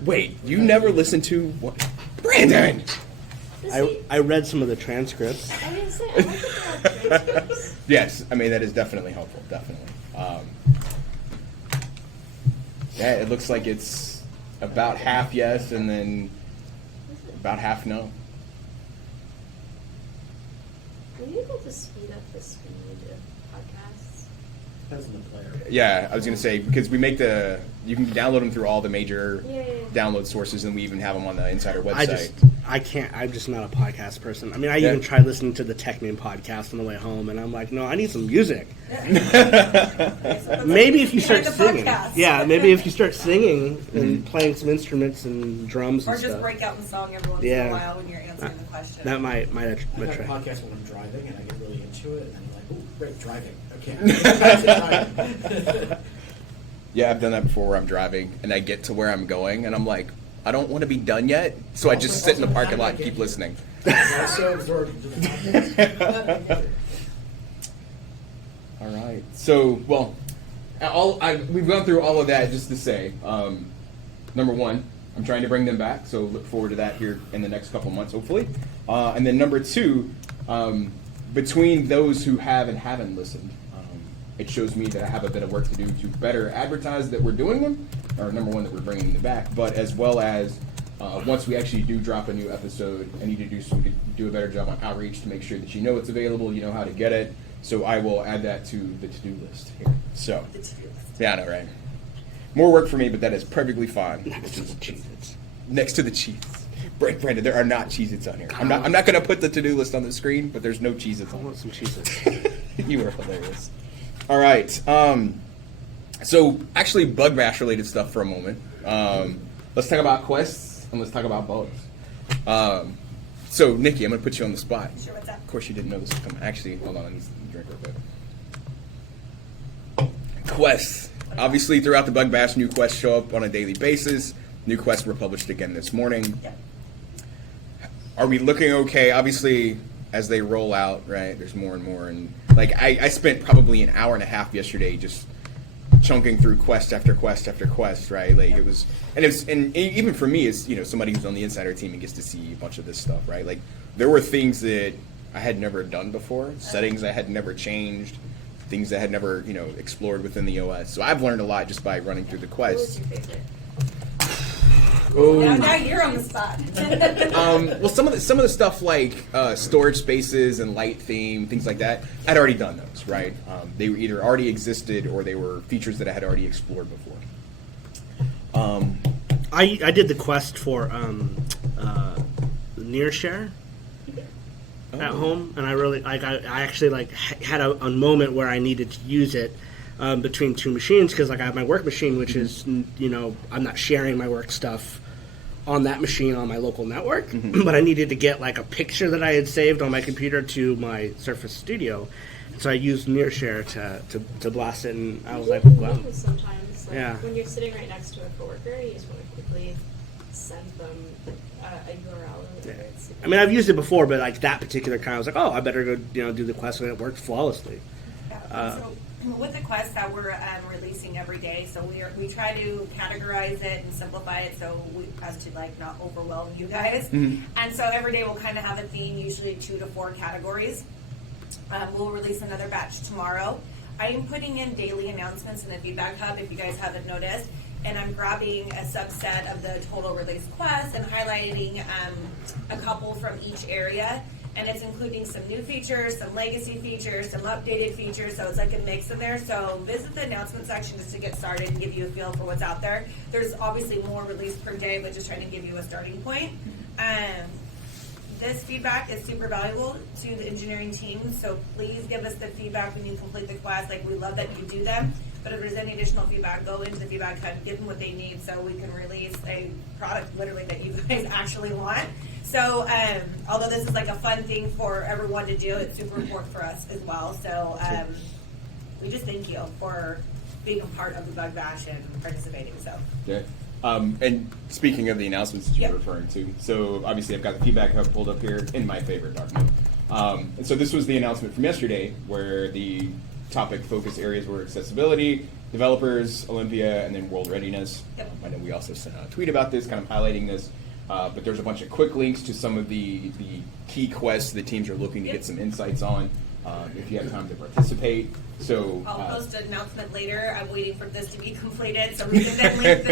wait, you never listened to what? Brandon? I read some of the transcripts. I didn't say, I like that they have transcripts. Yes, I mean that is definitely helpful. Definitely. Yeah, it looks like it's about half yes, and then about half no. Are you able to speed up the speed of podcasts? Depends on the player. Yeah, I was gonna say because we make you can download them through all the major Yeah. download sources, and we even have them on the Insider website. I can't. I'm just not a podcast person. I mean, I Yeah. even tried listening to the Tech Name podcast on the way home, and I'm like, no, I need some music. Maybe if you start Behind the singing, podcast. yeah, maybe if you start singing and playing some instruments and drums Or and just stuff, break out in song every once in Yeah. a while when you're answering the question. that might I have a try. podcast when I'm driving and I get really into it and I'm like, ooh, great, driving. Okay. Yeah, I've done that before where I'm driving and I get to where I'm going and I'm like, I don't want to be done yet, so I just sit in the parking lot and keep listening. I'm so absorbed into the podcast. All right. So, well, we've gone through all of that just to say, number one, I'm trying to bring them back, so look forward to that here in the next couple months, hopefully. And then number two, between those who have and haven't listened, it shows me that I have a bit of work to do to better advertise that we're doing them, or number one, that we're bringing them back, but as well as once we actually do drop a new episode, I need to do a better job on outreach to make sure that you know it's available, you know how to get it. So I will add that to the to-do list here. So, The to-do list. yeah, I know, right? More work for me, but that is perfectly fine. Next to the Cheez-Its. Next to the Cheez-Its. Brandon, there are not Cheez-Its on here. I'm not going to put the to-do list on the screen, but there's no Cheez-Its I on want some it. Cheez-Its. You are hilarious. All right. So, actually, Bug Bash related stuff for a moment. Let's talk about quests and let's talk about bugs. So, Nikki, I'm going to put you on the spot. Sure, what's up? Of course, you didn't know this was coming. Actually, hold on. I need to drink real quick. Quests. Obviously, throughout the Bug Bash, new quests show up on a daily basis. New quests were published again this morning. Yeah. Are we looking okay? Obviously, as they roll out, right, there's more and more. And like, I spent probably an hour and a half yesterday just chunking through quest after quest after quest, right? Like it was, and even for me, as somebody who's on the Insider team and gets to see a bunch of this stuff, right? Like there were things that I had never done before, settings I had never changed, things I had never explored within the OS. So I've learned a lot just by running through the What was quests. your favorite? Oh. Now you're on the spot. Well, some of the stuff like storage spaces and light theme, things like that, I'd already done those, right? They were either already existed or they were features that I had already explored before. I did the quest for Nearshare at home, and I really I actually had a moment where I needed to use it between two machines because I have my work machine, which is I'm not sharing my work stuff on that machine on my local network, but I needed to get a picture that I had saved on my computer to my Surface Studio, so I used Nearshare to blast it, and I was like, wow. Sometimes, Yeah. when you're sitting right next to a coworker, you just want to quickly send them a URL or whatever. It's I mean, I've used it before, but that particular kind, I was like, oh, I better go do the quest, and it worked flawlessly. So with the quest that we're releasing every day, so we try to categorize it and simplify it so as to not overwhelm you guys. And so every day we'll kind of have a theme, usually 2 to 4 categories. We'll release another batch tomorrow. I am putting in daily announcements in the feedback hub if you guys haven't noticed, and I'm grabbing a subset of the total release quest and highlighting a couple from each area. And it's including some new features, some legacy features, some updated features, so it's like a mix in there. So visit the announcement section just to get started and give you a feel for what's out there. There's obviously more released per day, but just trying to give you a starting point. This feedback is super valuable to the engineering team, so please give us the feedback when you complete the quest. We love that you do them, but if there's any additional feedback, go into the feedback hub, give them what they need so we can release a product literally that you guys actually want. So although this is a fun thing for everyone to do, it's super important for us as well. So we just thank you for being a part of the Bug Bash and participating. So. Okay. And speaking of the announcements that you were referring to, so obviously I've got the feedback hub pulled up here in my favorite document. And so this was the announcement from yesterday where the topic focus areas were accessibility, developers, Olympia, and then world readiness. Yep. I know we also sent out a tweet about this, kind of highlighting this. But there's a bunch of quick links to some of the key quests the teams are looking to get some insights on if you have time to participate. So I'll post an announcement later. I'm waiting for this to be completed, so we can then link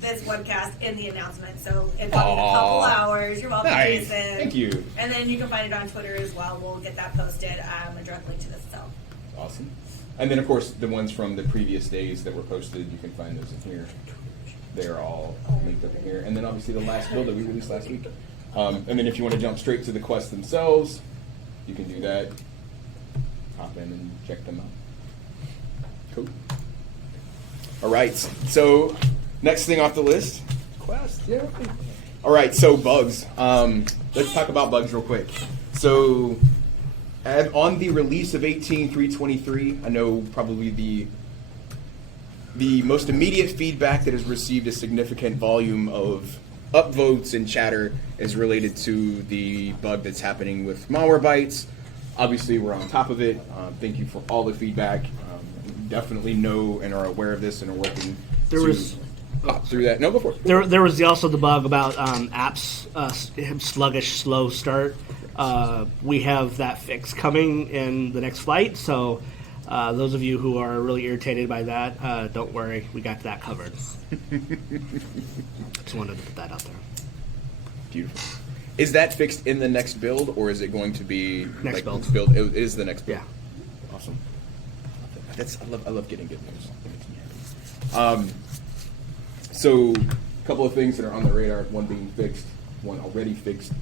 this webcast in the announcement. So in probably a couple hours. You're welcome, nice. Jason. Thank you. And then you can find it on Twitter as well. We'll get that posted. A direct link to this itself. Awesome. And then, of course, the ones from the previous days that were posted, you can find those in here. They're all linked up in here. And then, obviously, the last build that we released last week. And then if you want to jump straight to the quests themselves, you can do that. Hop in and check them out. Cool. All right. So, next thing off the list, quests. Yeah. All right. So, bugs. Let's talk about bugs real quick. So, on the release of 18.323, I know probably the most immediate feedback that has received a significant volume of upvotes and chatter is related to the bug that's happening with Malwarebytes. Obviously, we're on top of it. Thank you for all the feedback. Definitely know and are aware of this and are working through that. No, before. There was also the bug about apps sluggish, slow start. We have that fix coming in the next flight, so those of you who are really irritated by that, don't worry, we got that covered. Just wanted to put that out there. Beautiful. Is that fixed in the next build, or is it going to be next build? It is the next build. Yeah. Awesome. I love getting good news. So, a couple of things that are on the radar. One being fixed, one already fixed.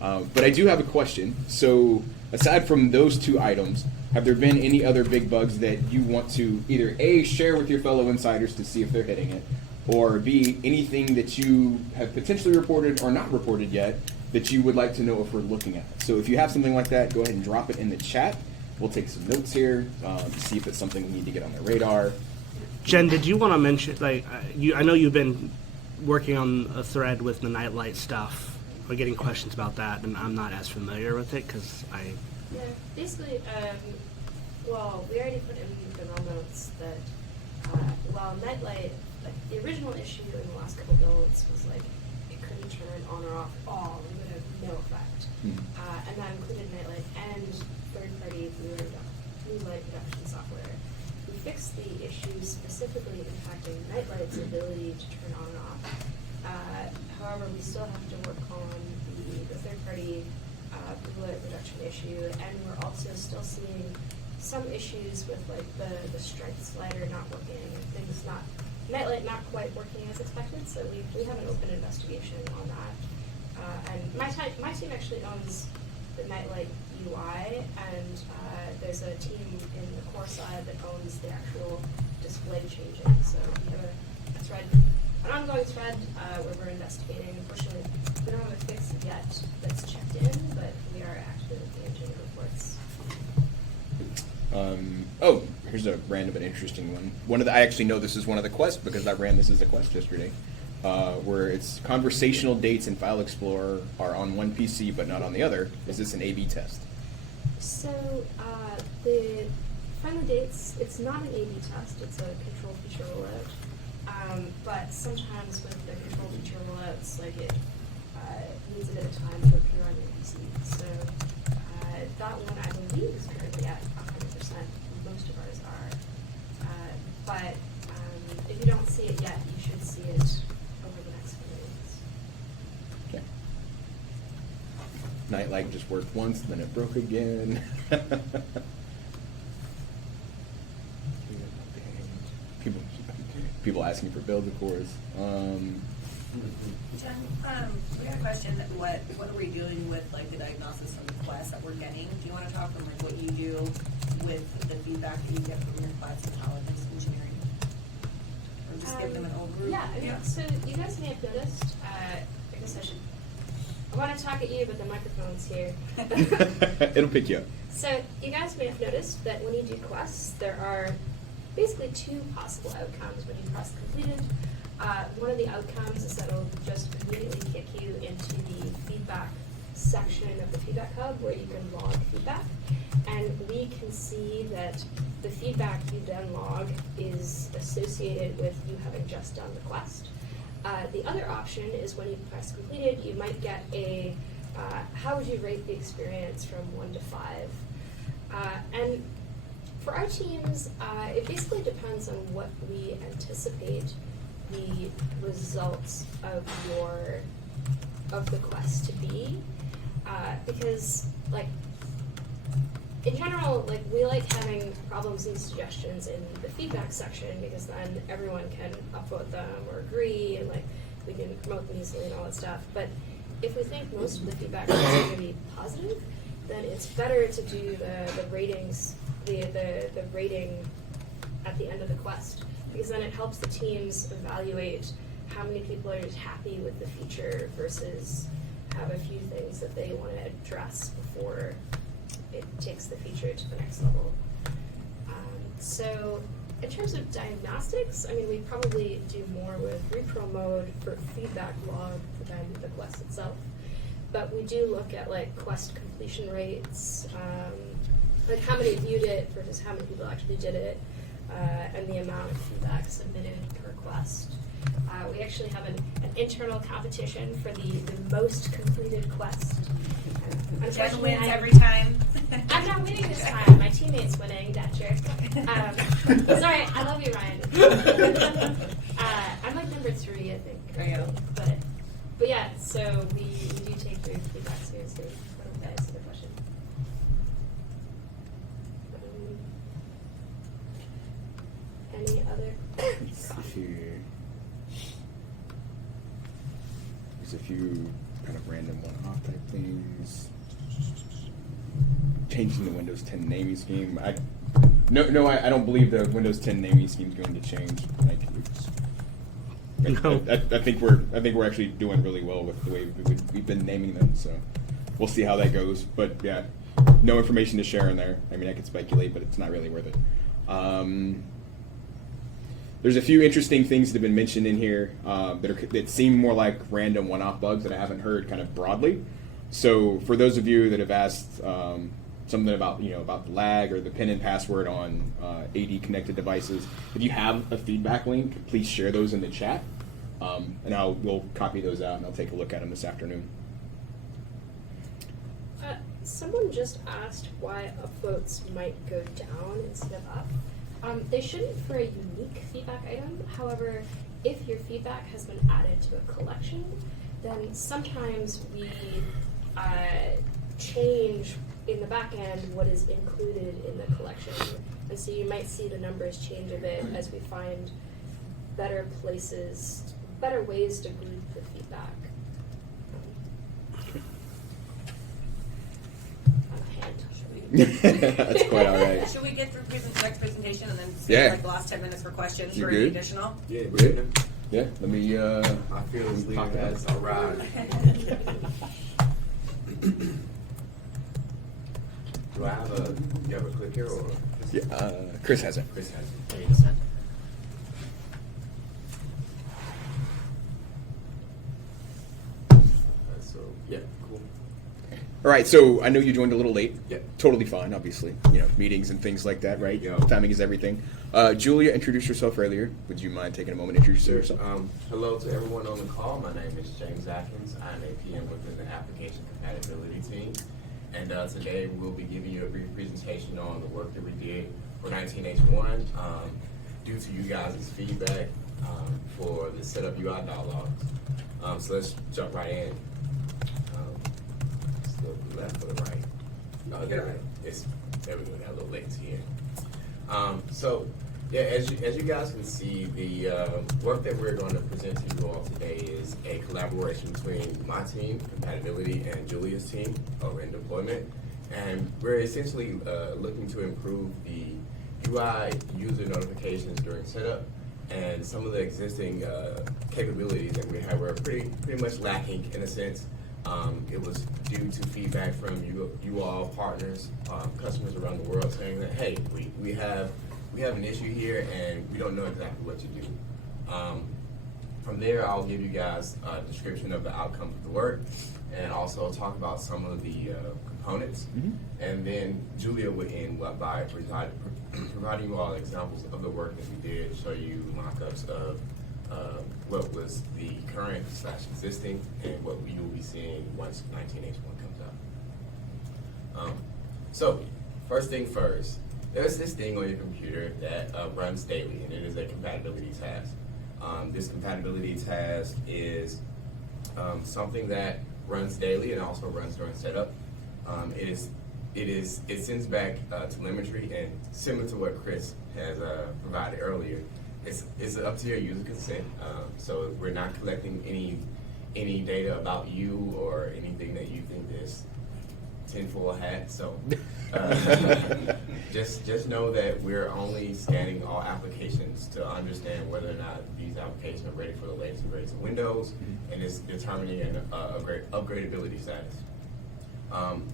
But I do have a question. So, aside from those two items, have there been any other big bugs that you want to either A, share with your fellow insiders to see if they're hitting it, or B, anything that you have potentially reported or not reported yet that you would like to know if we're looking at? So if you have something like that, go ahead and drop it in the chat. We'll take some notes here to see if it's something we need to get on the radar. Jen, did you want to mention, I know you've been working on a thread with the Nightlight stuff. We're getting questions about that, and I'm not as familiar with it because Yeah, basically, well, we already put in the run notes that while Nightlight, like the original issue in the last couple builds was like it couldn't turn on or off at all, and would have no effect. And that included Nightlight and third-party blue light reduction software. We fixed the issue specifically impacting Nightlight's ability to turn on and off. However, we still have to work on the third-party blue light reduction issue, and we're also still seeing some issues with like the strength slider not working and things Nightlight not quite working as expected. So we have an open investigation on that. And my team actually owns the Nightlight UI, and there's a team in the core side that owns the actual display changing. So we have a thread, an ongoing thread where we're investigating. Unfortunately, we don't have a fix yet that's checked in, but we are actively looking into the reports. Here's a random but interesting one. I actually know this is one of the quests because I ran this as a quest yesterday, where it's conversational dates in File Explorer are on one PC but not on the other. Is this an A/B test? So the friendly dates, it's not an A/B test. It's a control feature rollout. But sometimes with the control feature rollouts, like it needs a bit of time to appear on your PC. So that one I believe is currently at 100%. Most of ours are. But if you don't see it yet, you should see it over the next few days. Okay. Nightlight just worked once, then it broke again. People asking for builds, of course. Jen, we got a question. What are we doing with like the diagnosis and requests that we're getting? Do you want to talk from like what you do with the feedback that you get from your class intelligence engineering, or just give them an overview? Yeah, I mean, so you guys may have noticed. I guess I want to talk at you, but the microphone's here. It'll pick you up. So you guys may have noticed that when you do quests, there are basically two possible outcomes when you press completed. One of the outcomes is that it'll just immediately kick you into the feedback section of the feedback hub where you can log feedback. And we can see that the feedback you then log is associated with you having just done the quest. The other option is when you press completed, you might get a how would you rate the experience from 1 to 5? And for our teams, it basically depends on what we anticipate the results of the quest to be, because like in general, like we like having problems and suggestions in the feedback section because then everyone can upvote them or agree, and like we can promote them easily and all that stuff. But if we think most of the feedback is going to be positive, then it's better to do the ratings, the rating at the end of the quest, because then it helps the teams evaluate how many people are just happy with the feature versus have a few things that they want to address before it takes the feature to the next level. So in terms of diagnostics, I mean, we probably do more with repro mode for feedback log than the quest itself. But we do look at like quest completion rates, like how many viewed it versus how many people actually did it, and the amount of feedback submitted per quest. We actually have an internal competition for the most completed quest. Jen wins every time. I'm not winning this time. My teammate's winning, that jerk. Sorry, I love you, Ryan. I'm like number 3, I think. There you go. But yeah, so we do take your feedback seriously. That is the question. Any other? There's a few kind of random one-off type things. Changing the Windows 10 naming scheme. I don't believe the Windows 10 naming scheme is going to change. Like, I think we're actually doing really well with the way we've been naming them. So we'll see how that goes. But yeah, no information to share in there. I mean, I could speculate, but it's not really worth it. There's a few interesting things that have been mentioned in here that seem more like random one-off bugs that I haven't heard kind of broadly. So for those of you that have asked something about the lag or the PIN and password on AD connected devices, if you have a feedback link, please share those in the chat, and we'll copy those out and I'll take a look at them this afternoon. Someone just asked why upvotes might go down instead of up. They shouldn't for a unique feedback item. However, if your feedback has been added to a collection, then sometimes we change in the back end what is included in the collection. And so you might see the numbers change a bit as we find better places, better ways to group the feedback. That's quite all right. Should we get through next presentation and then spend like the last 10 minutes for questions for any additional? Yeah, good. Yeah, let me I feel as leader as a ride. Do I have you have a click here or? Yeah, Chris has it. Chris has it. There you go. So, yeah, cool. All right, so I know you joined a little late. Yeah. Totally fine, obviously. Meetings and things like that, right? Yeah. Timing is everything. Julia introduced herself earlier. Would you mind taking a moment to introduce yourself? Hello to everyone on the call. My name is James Atkins. I'm a PM within the application compatibility team. And today we'll be giving you a brief presentation on the work that we did for 19H1 due to you guys' feedback for the setup UI dialogues. So let's jump right in. The left or the right? No, there we go. There we go. Got a little latency here. So, yeah, as you guys can see, the work that we're going to present to you all today is a collaboration between my team, compatibility, and Julia's team over in deployment. And we're essentially looking to improve the UI user notifications during setup, and some of the existing capabilities that we have were pretty much lacking in a sense. It was due to feedback from you all partners, customers around the world saying that, hey, we have an issue here and we don't know exactly what to do. From there, I'll give you guys a description of the outcome of the work and also talk about some of the components. Mm-hmm. And then Julia would end by providing you all examples of the work that we did, show you mock-ups of what was the current / existing and what you will be seeing once 19H1 comes out. So, first thing first, there's this thing on your computer that runs daily, and it is a compatibility task. This compatibility task is something that runs daily and also runs during setup. It sends back telemetry, and similar to what Chris has provided earlier, it's up to your user consent. So we're not collecting any data about you or anything that you think is tinfoil hat. So just know that we're only scanning all applications to understand whether or not these applications are ready for the latest and greatest of Windows, and it's determining an upgradability status.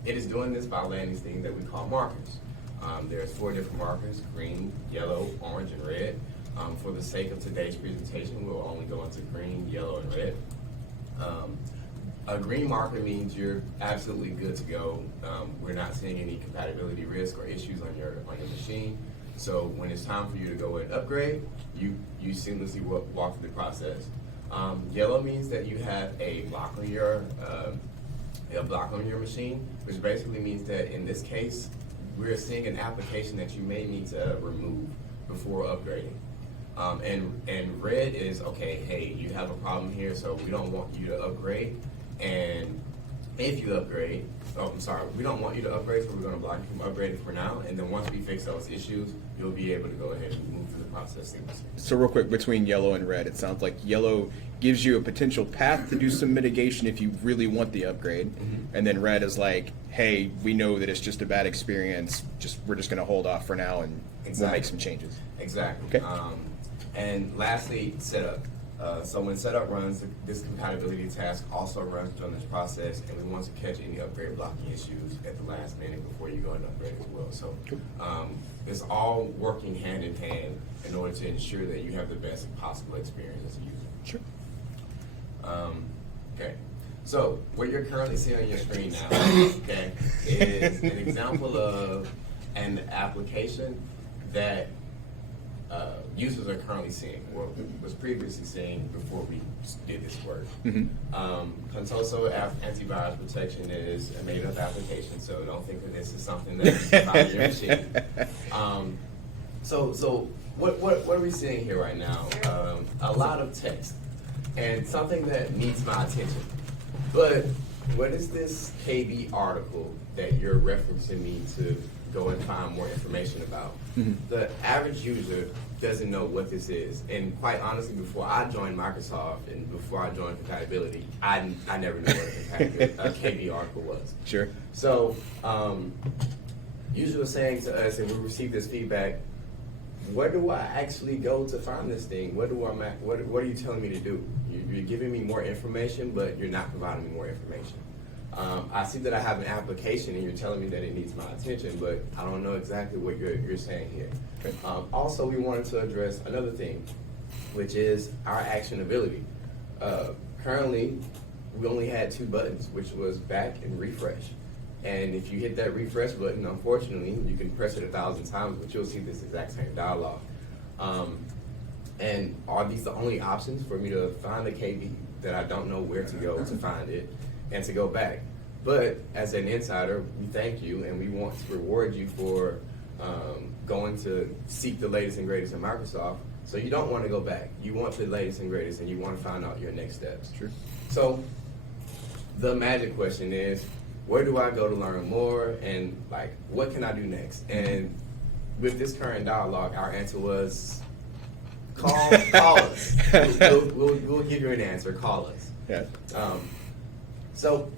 It is doing this by landing these things that we call markers. There's 4 different markers: green, yellow, orange, and red. For the sake of today's presentation, we'll only go into green, yellow, and red. A green marker means you're absolutely good to go. We're not seeing any compatibility risk or issues on your machine. So when it's time for you to go and upgrade, you seamlessly walk through the process. Yellow means that you have a block on your machine, which basically means that in this case, we're seeing an application that you may need to remove before upgrading. And red is, okay, hey, you have a problem here, so we don't want you to upgrade. And if you upgrade, we don't want you to upgrade, so we're going to block you from upgrading for now. And then once we fix those issues, you'll be able to go ahead and move through the process seamlessly. So real quick, between yellow and red, it sounds like yellow gives you a potential path to do some mitigation if you really want the upgrade. Mm-hmm. And then red is like, hey, we know that it's just a bad experience. We're just going to hold off for now, and we'll make some changes. Exactly. Okay. And lastly, setup. So when setup runs, this compatibility task also runs during this process, and we want to catch any upgrade blocking issues at the last minute before you go and upgrade as well. So it's all working hand in hand in order to ensure that you have the best possible experience as a user. Sure. Okay. So what you're currently seeing on your screen now, okay, is an example of an application that users are currently seeing, or was previously seeing before we did this work. Contoso antivirus protection is a made-up application, so don't think that this is something that's found in your machine. So what are we seeing here right now? A lot of text, and something that needs my attention. But what is this KB article that you're referencing me to go and find more information about? The average user doesn't know what this is, and quite honestly, before I joined Microsoft and before I joined compatibility, I never knew what a KB article was. Sure. So users were saying to us, and we received this feedback: where do I actually go to find this thing? What are you telling me to do? You're giving me more information, but you're not providing me more information. I see that I have an application and you're telling me that it needs my attention, but I don't know exactly what you're saying here. Also, we wanted to address another thing, which is our actionability. Currently, we only had 2 buttons, which was back and refresh. And if you hit that refresh button, unfortunately, you can press it 1,000 times, but you'll see this exact same dialogue. And are these the only options for me to find the KB that I don't know where to go to find it and to go back? But as an insider, we thank you and we want to reward you for going to seek the latest and greatest in Microsoft. So you don't want to go back. You want the latest and greatest, and you want to find out your next steps. True. So the magic question is, where do I go to learn more, and like, what can I do next? And with this current dialogue, our answer was, call us. We'll give you an answer. Call us. Yeah. So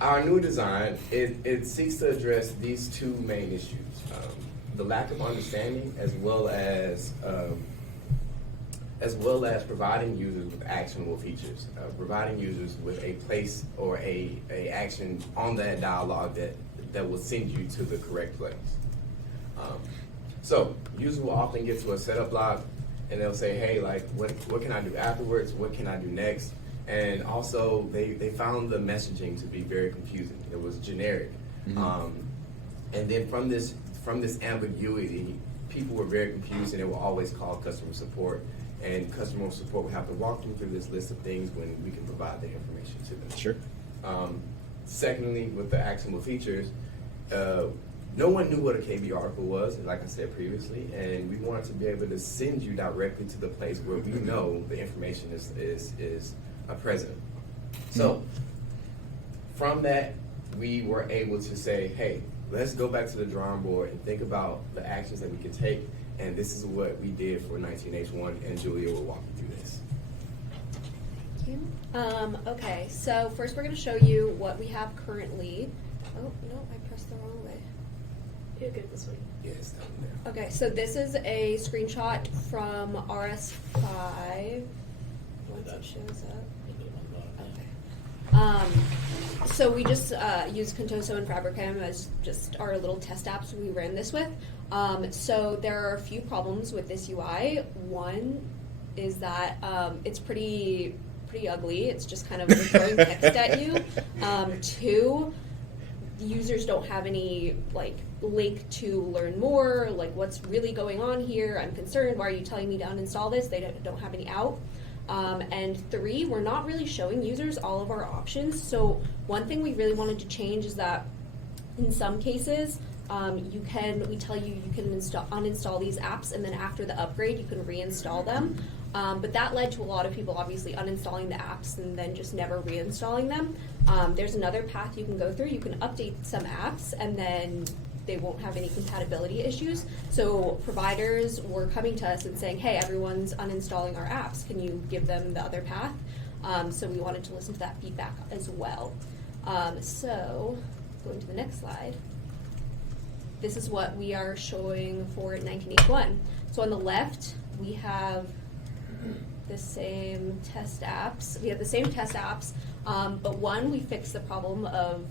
our new design, it seeks to address these 2 main issues: the lack of understanding, as well as providing users with actionable features, providing users with a place or a action on that dialogue that will send you to the correct place. So users will often get to a setup block and they'll say, hey, like, what can I do afterwards? What can I do next? And also they found the messaging to be very confusing. It was generic. And then from this ambiguity, people were very confused and they will always call customer support. and customer support will have to walk them through this list of things when we can provide the information to them. Sure. Secondly, with the actionable features, no one knew what a KB article was, and like I said previously, and we wanted to be able to send you directly to the place where we know the information is present. So from that, we were able to say, hey, let's go back to the drawing board and think about the actions that we can take, and this is what we did for 19H1, and Julia will walk you through this. Okay, so first we're going to show you what we have currently. Oh, no, I pressed the wrong way. You're good this way. Yes, down there. Okay, so this is a screenshot from RS5. Once it shows up. So we just used Contoso and Fabricam as just our little test apps we ran this with. So there are a few problems with this UI. One is that it's pretty ugly. It's just kind of throwing text at you. Two, users don't have any like link to learn more, like what's really going on here. I'm concerned. Why are you telling me to uninstall this? They don't have any out. And three, we're not really showing users all of our options. So one thing we really wanted to change is that in some cases, we tell you can uninstall these apps, and then after the upgrade, you can reinstall them. But that led to a lot of people obviously uninstalling the apps and then just never reinstalling them. There's another path you can go through. You can update some apps, and then they won't have any compatibility issues. So providers were coming to us and saying, hey, everyone's uninstalling our apps. Can you give them the other path? So we wanted to listen to that feedback as well. So going to the next slide. This is what we are showing for 19H1. So on the left, we have the same test apps. But one, we fixed the problem of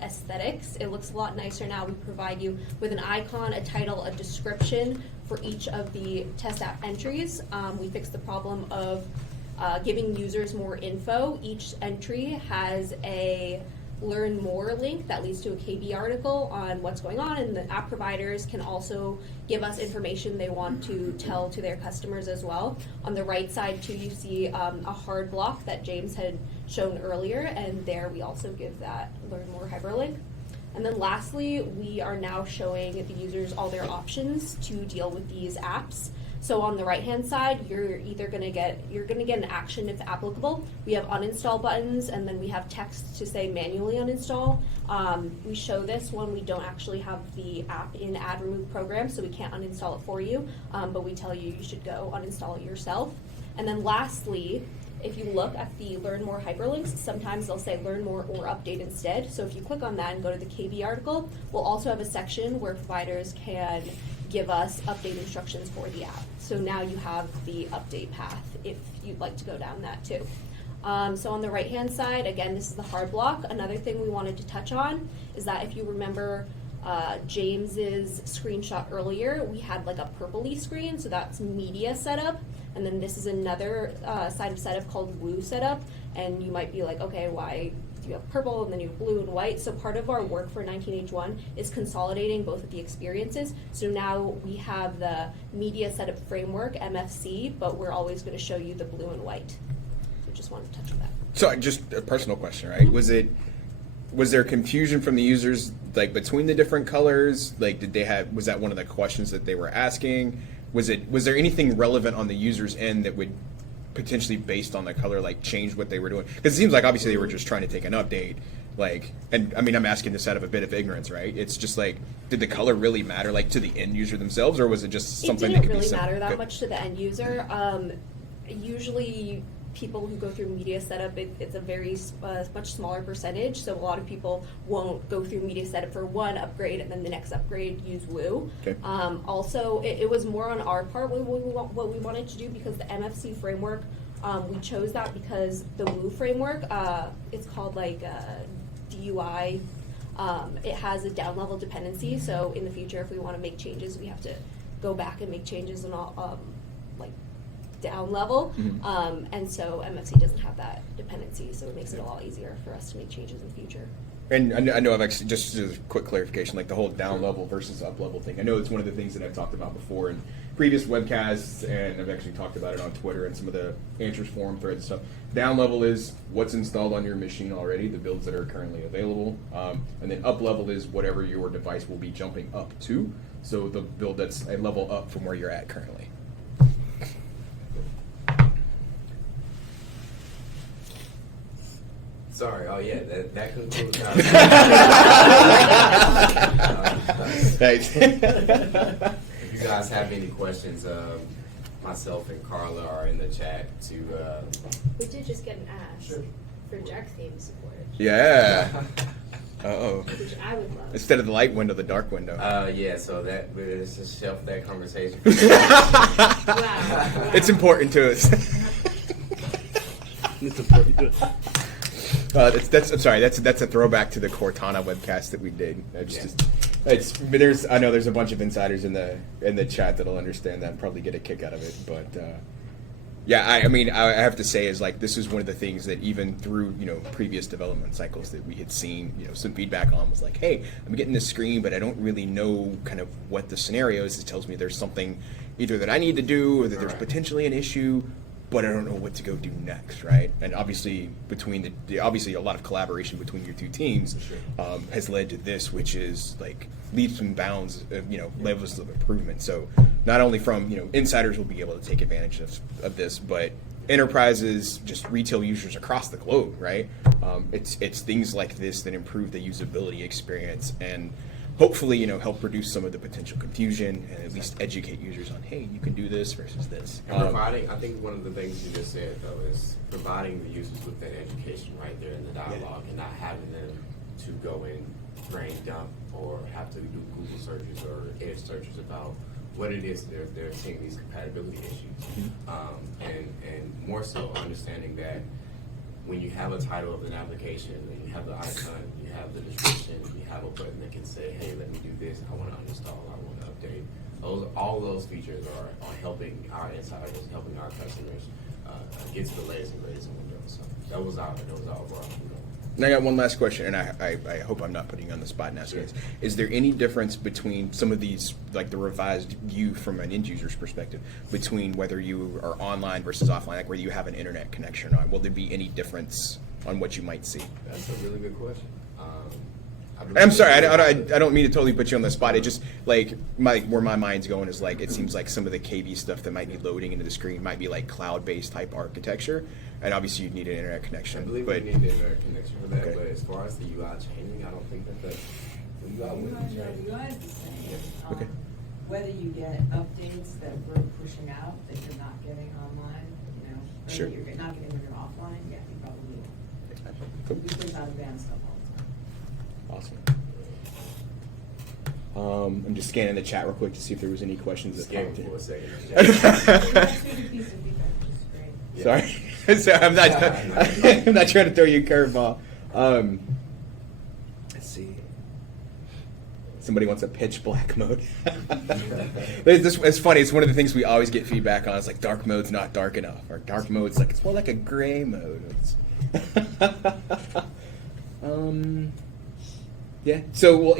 aesthetics. It looks a lot nicer now. We provide you with an icon, a title, a description for each of the test app entries. We fixed the problem of giving users more info. Each entry has a learn more link that leads to a KB article on what's going on, and the app providers can also give us information they want to tell to their customers as well. On the right side too, you see a hard block that James had shown earlier, and there we also give that learn more hyperlink. And then lastly, we are now showing the users all their options to deal with these apps. So on the right-hand side, you're going to get an action if applicable. We have uninstall buttons, and then we have text to say manually uninstall. We show this when we don't actually have the app in add remove program, so we can't uninstall it for you, but we tell you should go uninstall it yourself. And then lastly, if you look at the learn more hyperlinks, sometimes they'll say learn more or update instead. So if you click on that and go to the KB article, we'll also have a section where providers can give us update instructions for the app. So now you have the update path if you'd like to go down that too. So on the right hand side, again, this is the hard block. Another thing we wanted to touch on is that if you remember James's screenshot earlier, we had like a purpley screen, so that's media setup. And then this is another side of setup called Woo setup. And you might be like, okay, why do you have purple and then you have blue and white? So part of our work for 19H1 is consolidating both of the experiences. So now we have the media setup framework, MFC, but we're always going to show you the blue and white. So just wanted to touch on that. So just a personal question, right? Was there confusion from the users like between the different colors? Like was that one of the questions that they were asking? Was there anything relevant on the user's end that would potentially, based on the color, like change what they were doing? Because it seems like obviously they were just trying to take an update, like, and I mean I'm asking this out of a bit of ignorance, right? It's just like, did the color really matter, like to the end user themselves, or was it just something that could be? It didn't really matter that much to the end user. Usually, people who go through media setup, it's a very much smaller percentage. So a lot of people won't go through media setup for one upgrade and then the next upgrade use Woo. Okay. Also, it was more on our part what we wanted to do, because the MFC framework, we chose that because the Woo framework, it's called like DUI. It has a down level dependency. So in the future, if we want to make changes, we have to go back and make changes and all like down level, and so MFC doesn't have that dependency, so it makes it a lot easier for us to make changes in the future. And I know I've actually, just as a quick clarification, like the whole down level versus up level thing. I know it's one of the things that I've talked about before in previous webcasts, and I've actually talked about it on Twitter and some of the answers forum threads and stuff. Down level is what's installed on your machine already, the builds that are currently available. And then up level is whatever your device will be jumping up to. So the build that's a level up from where you're at currently. Sorry. Oh yeah, that concludes. Thanks. If you guys have any questions, myself and Carla are in the chat to. We did just get an ask for dark theme support, Yeah. Uh-oh. which I would love. Instead of the light window, the dark window. Yeah. So let's just shelf that conversation. Wow. It's important to us. It's important. I'm sorry. That's a throwback to the Cortana webcast that we did. I know there's a bunch of insiders in the chat that'll understand that and probably get a kick out of it. But yeah, I mean, I have to say is like this is one of the things that even through previous development cycles that we had seen some feedback on was like, hey, I'm getting this screen, but I don't really know kind of what the scenario is. It tells me there's something either that I need to do or that there's potentially an issue, but I don't know what to go do next, right? And obviously, between obviously a lot of collaboration between your two teams has led to this, which is like leaps and bounds of levels of improvement. So not only from insiders will be able to take advantage of this, but enterprises, just retail users across the globe, right? It's things like this that improve the usability experience and hopefully, help reduce some of the potential confusion and at least educate users on, hey, you can do this versus this. And providing, I think one of the things you just said, though, is providing the users with that education right there in the dialogue and not having them to go in brain dump or have to do Google searches or Edge searches about what it is they're seeing these compatibility issues. And more so understanding that when you have a title of an application and you have the icon, you have the description, you have a button that can say, hey, let me do this, I want to uninstall, I want to update. All those features are helping our insiders, helping our customers get to the latest and greatest in Windows. So that was our overall. And I got one last question, and I hope I'm not putting you on the spot and asking this. Is there any difference between some of these, like the revised view from an end user's perspective, between whether you are online versus offline, like whether you have an internet connection or not? Will there be any difference on what you might see? That's a really good question. I'm sorry, I don't mean to totally put you on the spot. It just, like, where my mind's going is, like, it seems like some of the KV stuff that might be loading into the screen might be, like, cloud-based type architecture, and obviously you'd need an internet connection. I believe we need an internet connection for that, but as far as the UI changing, I don't think that the UI wouldn't change. The UI is the same. Okay. Whether you get updates that we're pushing out that you're not getting online, or Sure. that you're not getting when you're offline, yeah, you probably will. Cool. We push out advanced stuff all the time. Awesome. I'm just scanning the chat real quick to see if there was any questions that Scared popped for a in. second. That's a big piece of feedback, which is great. Sorry, I'm not trying to throw you a curveball. Let's see. Somebody wants a pitch black mode. It's funny. It's one of the things we always get feedback on. It's like dark mode's not dark enough, or dark mode's like it's more like a gray mode. Yeah. So, well,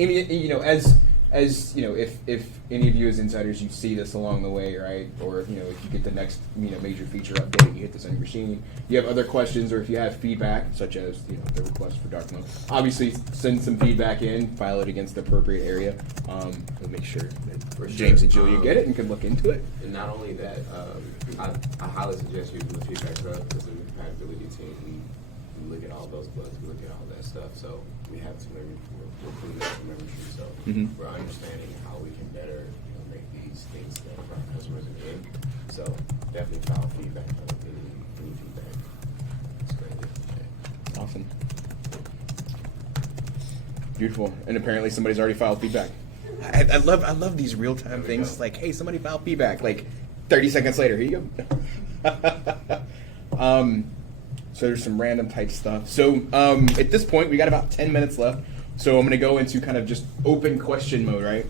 as if any of you as insiders, you see this along the way, right? Or if you get the next major feature update, you hit this on your machine. You have other questions, or if you have feedback, such as the request for dark mode, obviously send some feedback in, file it against the appropriate area. We'll make sure that James and Julia get it and can look into it. And not only that, I highly suggest using the feedback hub because in the compatibility team, we look at all those bugs, we look at all that stuff. So we have to we're putting that membership. So we're understanding how we can better make these things better for our customers in the end. So definitely file feedback on any feedback. It's great. Awesome. Beautiful. And apparently somebody's already filed feedback. I love these real time things. It's like, hey, somebody filed feedback. Like 30 seconds later, here you go. So there's some random type stuff. So at this point, we got about 10 minutes left. So I'm going to go into kind of just open question mode, right?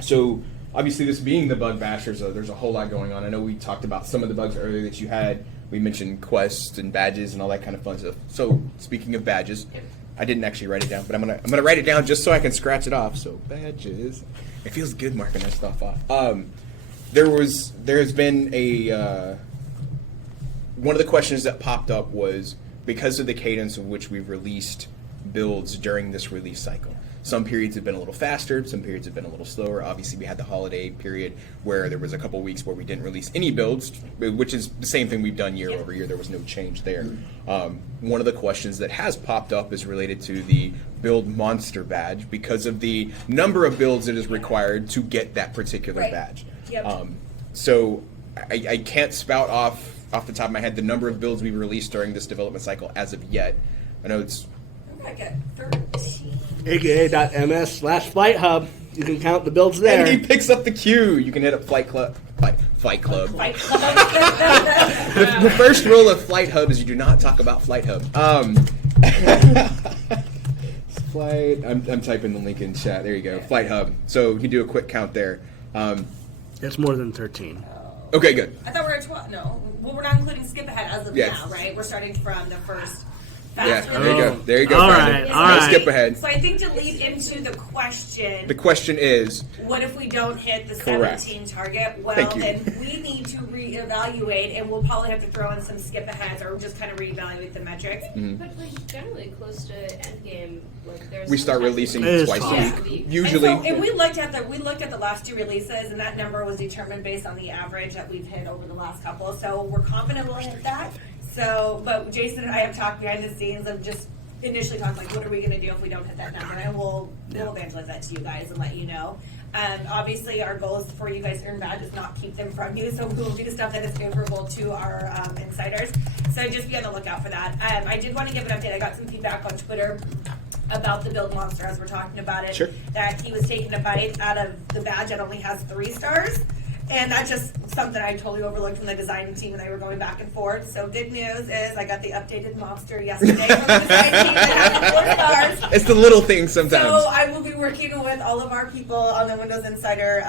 So obviously this being the bug basher, so there's a whole lot going on. I know we talked about some of the bugs earlier that you had. We mentioned quests and badges and all that kind of fun stuff. So speaking of badges, I didn't actually write it down, but I'm gonna write it down just so I can scratch it off. So badges. It feels good marking that stuff off. There's been a one of the questions that popped up was because of the cadence of which we've released builds during this release cycle. Some periods have been a little faster, some periods have been a little slower. Obviously, we had the holiday period where there was a couple weeks where we didn't release any builds, which is the same thing we've done year over year. There was no change there. One of the questions that has popped up is related to the build monster badge because of the number of builds that is required to get that particular badge. Yep. So I can't spout off the top of my head the number of builds we've released during this development cycle as of yet. I know it's I got 13. aka.ms/flight hub. You can count the builds there. And he picks up the cue. You can hit up Flight Club. Flight Club. Fight Club. The first rule of Flight Hub is you do not talk about Flight Hub. Flight. I'm typing the link in chat. There you go. Flight Hub. So you can do a quick count there. It's more than 13. Okay, good. I thought we were at 12. No. Well, we're not including skip ahead as of now, right? We're starting from the first. Yeah, there you go. There you go. All Brandon. right, all right. Skip ahead. So I think to lead into the question. The question is, What if we don't hit the Correct. 17 target? Well, Thank you. then we need to reevaluate, and we'll probably have to throw in some skip aheads or just kind of reevaluate the metrics. But like generally close to endgame, like there's we start sometimes releasing It is twice fine. a week. Yeah. Usually. And we looked at the last two releases, and that number was determined based on the average that we've hit over the last couple. So we're confident we'll hit that. So, but Jason and I have talked behind the scenes of just initially talking like, what are we going to do if we don't hit that number? And we'll evangelize that to you guys and let you know. Obviously, our goal is for you guys to earn badges, not keep them from you. So we will do stuff that is favorable to our insiders. So just be on the lookout for that. I did want to give an update. I got some feedback on Twitter about the build monster as we're talking about it. Sure. That he was taking a bite out of the badge that only has 3 stars. And that's just something I totally overlooked from the design team when they were going back and forth. So good news is I got the updated monster yesterday from the design team that has 4 stars. It's the little things sometimes. So I will be working with all of our people on the Windows Insider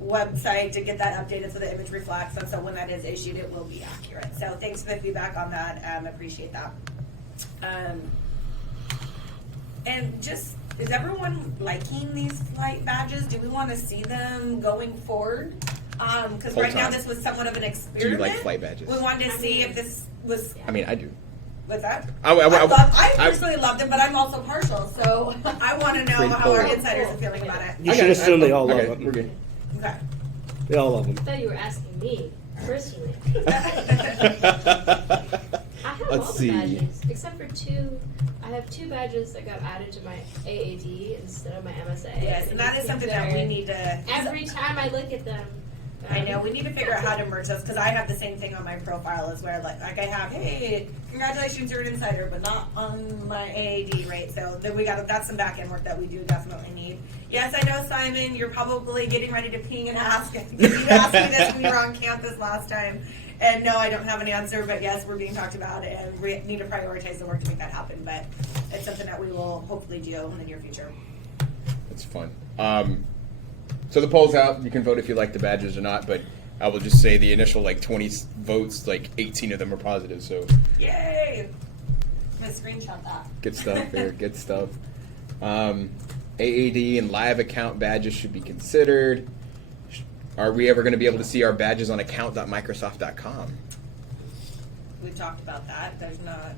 website to get that updated so the image reflects. And so when that is issued, it will be accurate. So thanks for the feedback on that. Appreciate that. And just, is everyone liking these flight badges? Do we want to see them going forward? Because Whole right now time. this was somewhat of an Do experiment. you like flight badges? We wanted to see if this was. I mean, I do. What's that? I I personally loved them, but I'm also partial, so I want to know Great how our poll. insiders are feeling about it. You should assume they all love okay, them. we're good. Okay. They all love them. I thought you were asking me personally. I have Let's all see. the badges except for 2. I have 2 badges that got added to my AAD instead of my MSA. Yes, and that is something that we need to. Every time I look at them. I know we need to figure out how to merge those because I have the same thing on my profile as where like I have, hey, congratulations, you're an insider, but not on my AAD, right? So then that's some back end work that we do definitely need. Yes, I know, Simon, you're probably getting ready to ping and ask because you asked me this when you were on campus last time. And no, I don't have an answer, but yes, we're being talked about and we need to prioritize the work to make that happen. But it's something that we will hopefully do in the near future. It's fun. So the poll's out. You can vote if you like the badges or not, but I will just say the initial 20 votes, 18 of them are positive. So Yay! I'm gonna screenshot that. good stuff there. Good stuff. AAD and live account badges should be considered. Are we ever going to be able to see our badges on account.microsoft.com? We've talked about that. There's not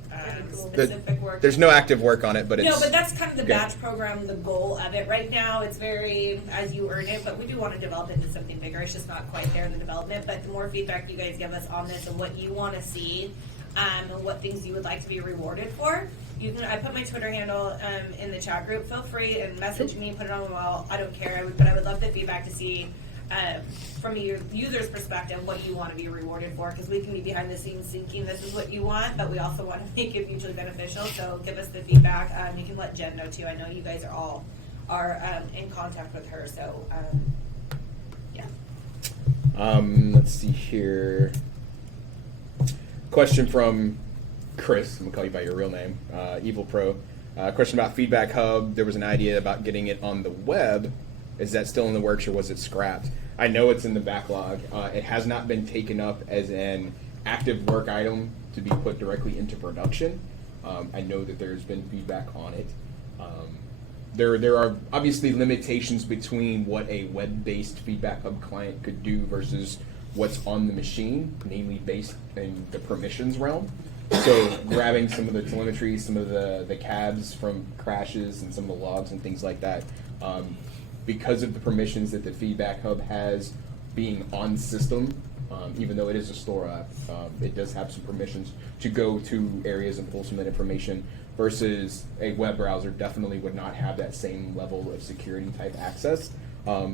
specific work. There's no active work on it, but it's... No, but that's kind of the Okay. badge program, the goal of it. Right now, it's very as you earn it, but we do want to develop it into something bigger. It's just not quite there in the development. But the more feedback you guys give us on this and what you want to see, and what things you would like to be rewarded for, you can. I put my Twitter handle in the chat group. Feel free and message me, put it on the wall. I don't care, but I would love the feedback to see. From a user's perspective, what you want to be rewarded for, because we can be behind the scenes thinking this is what you want, but we also want to make it mutually beneficial. So give us the feedback. You can let Jen know too. I know you guys are in contact with her. So yeah. Let's see here. Question from Chris. I'm gonna call you by your real name, Evil Pro. Question about Feedback Hub. There was an idea about getting it on the web. Is that still in the works or was it scrapped? I know it's in the backlog. It has not been taken up as an active work item to be put directly into production. I know that there's been feedback on it. There are obviously limitations between what a web-based Feedback Hub client could do versus what's on the machine, namely based in the permissions realm. So grabbing some of the telemetry, some of the cabs from crashes and some of the logs and things like that, because of the permissions that the Feedback Hub has being on system, even though it is a store app, it does have some permissions to go to areas and pull some of that information, versus a web browser definitely would not have that same level of security type access.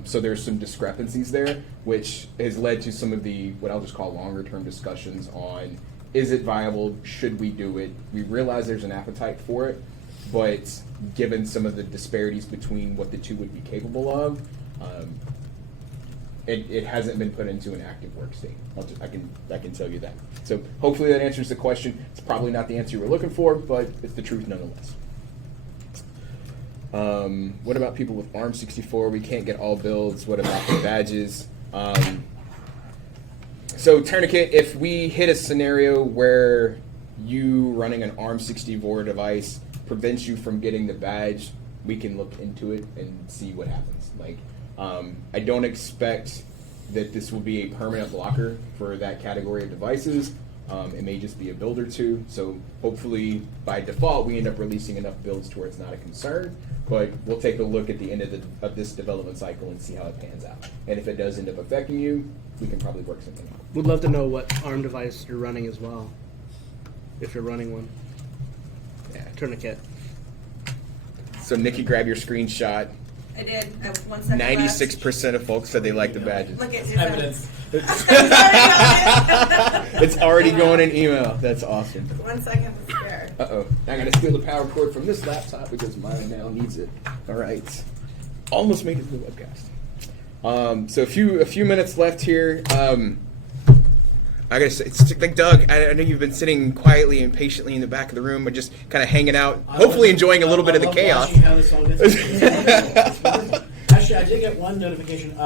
So there's some discrepancies there, which has led to some of the, what I'll just call longer term discussions on, is it viable, should we do it? We realize there's an appetite for it, but given some of the disparities between what the two would be capable of, it hasn't been put into an active work state. I can tell you that. So hopefully that answers the question. It's probably not the answer you were looking for, but it's the truth nonetheless. What about people with ARM64? We can't get all builds. What about the badges? So Tourniquet, if we hit a scenario where you running an ARM64 device prevents you from getting the badge, we can look into it and see what happens. Like, I don't expect that this will be a permanent blocker for that category of devices. It may just be a build or two. So hopefully by default we end up releasing enough builds to where it's not a concern. But we'll take a look at the end of this development cycle and see how it pans out. And if it does end up affecting you, we can probably work something out. Would love to know what ARM device you're running as well, if you're running one. Yeah. Tourniquet. So Nikki, grab your screenshot. I did. I have 1 second left. 96% of folks said they like the badges. Look at Evidence. It's already going in email. That's awesome. 1 second to spare. Uh-oh. I gotta steal the power cord from this laptop because mine now needs it. All right. Almost made it to the webcast. So a few minutes left here. I gotta say, it's like Doug, I know you've been sitting quietly and patiently in the back of the room, but just kind of hanging out, hopefully enjoying a little bit of the chaos. Actually, I did get one notification.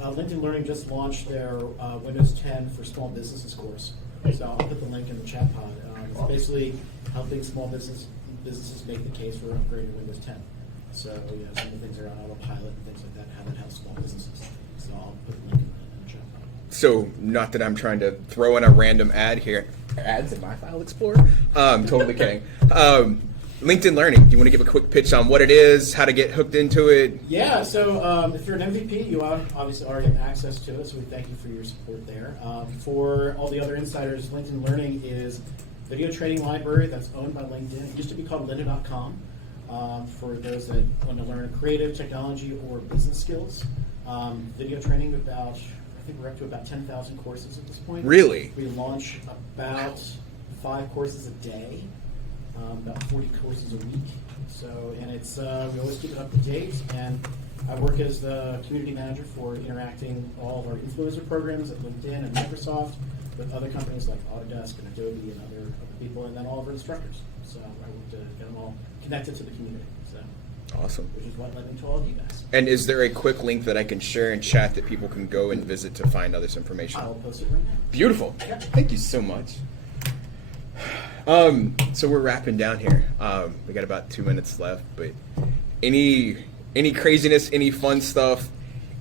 LinkedIn Learning just launched their Windows 10 for small businesses course. So I'll put the link in the chat pod. It's basically helping small businesses make the case for upgrading Windows 10. So some of the things around autopilot and things like that, how that helps small businesses. So I'll put the link in the chat pod. So, not that I'm trying to throw in a random ad here. Ads in my file explorer? Totally kidding. LinkedIn Learning, do you want to give a quick pitch on what it is, how to get hooked into it? Yeah, so if you're an MVP, you obviously already have access to it, so we thank you for your support there. For all the other insiders, LinkedIn Learning is a video training library that's owned by LinkedIn. It used to be called lynda.com for those that want to learn creative, technology, or business skills. Video training about, I think we're up to about 10,000 courses at this point. Really? We launch about 5 courses a day. About 40 courses a week. So, and it's we always keep it up to date. And I work as the community manager for interacting all of our influencer programs at LinkedIn and Microsoft with other companies like Autodesk and Adobe and other people, and then all of our instructors. So I work to get them all connected to the community. So Awesome. which is what led me to all of you guys. And is there a quick link that I can share in chat that people can go and visit to find all this information? I'll post it right now. Beautiful. Thank you so much. So we're wrapping down here. We got about 2 minutes left, but any craziness, any fun stuff,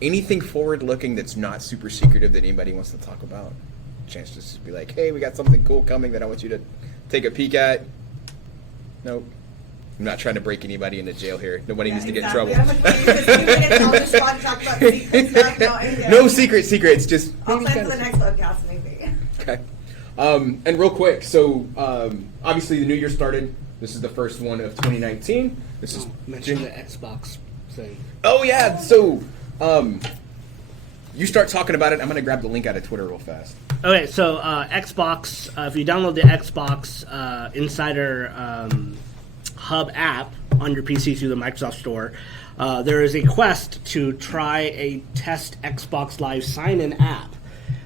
anything forward-looking that's not super secretive that anybody wants to talk about? Chance to just be like, hey, we got something cool coming that I want you to take a peek at. Nope. I'm not trying to break anybody into jail here. Nobody needs to get in trouble. No secrets, just I'll plan for the next webcast maybe. Okay. And real quick, so obviously the new year started. This is the first one of 2019. This is Mention the Xbox thing. Oh yeah, so you start talking about it. I'm gonna grab the link out of Twitter real fast. Okay, so Xbox, if you download the Xbox Insider Hub app on your PC through the Microsoft Store, there is a quest to try a test Xbox Live sign-in app.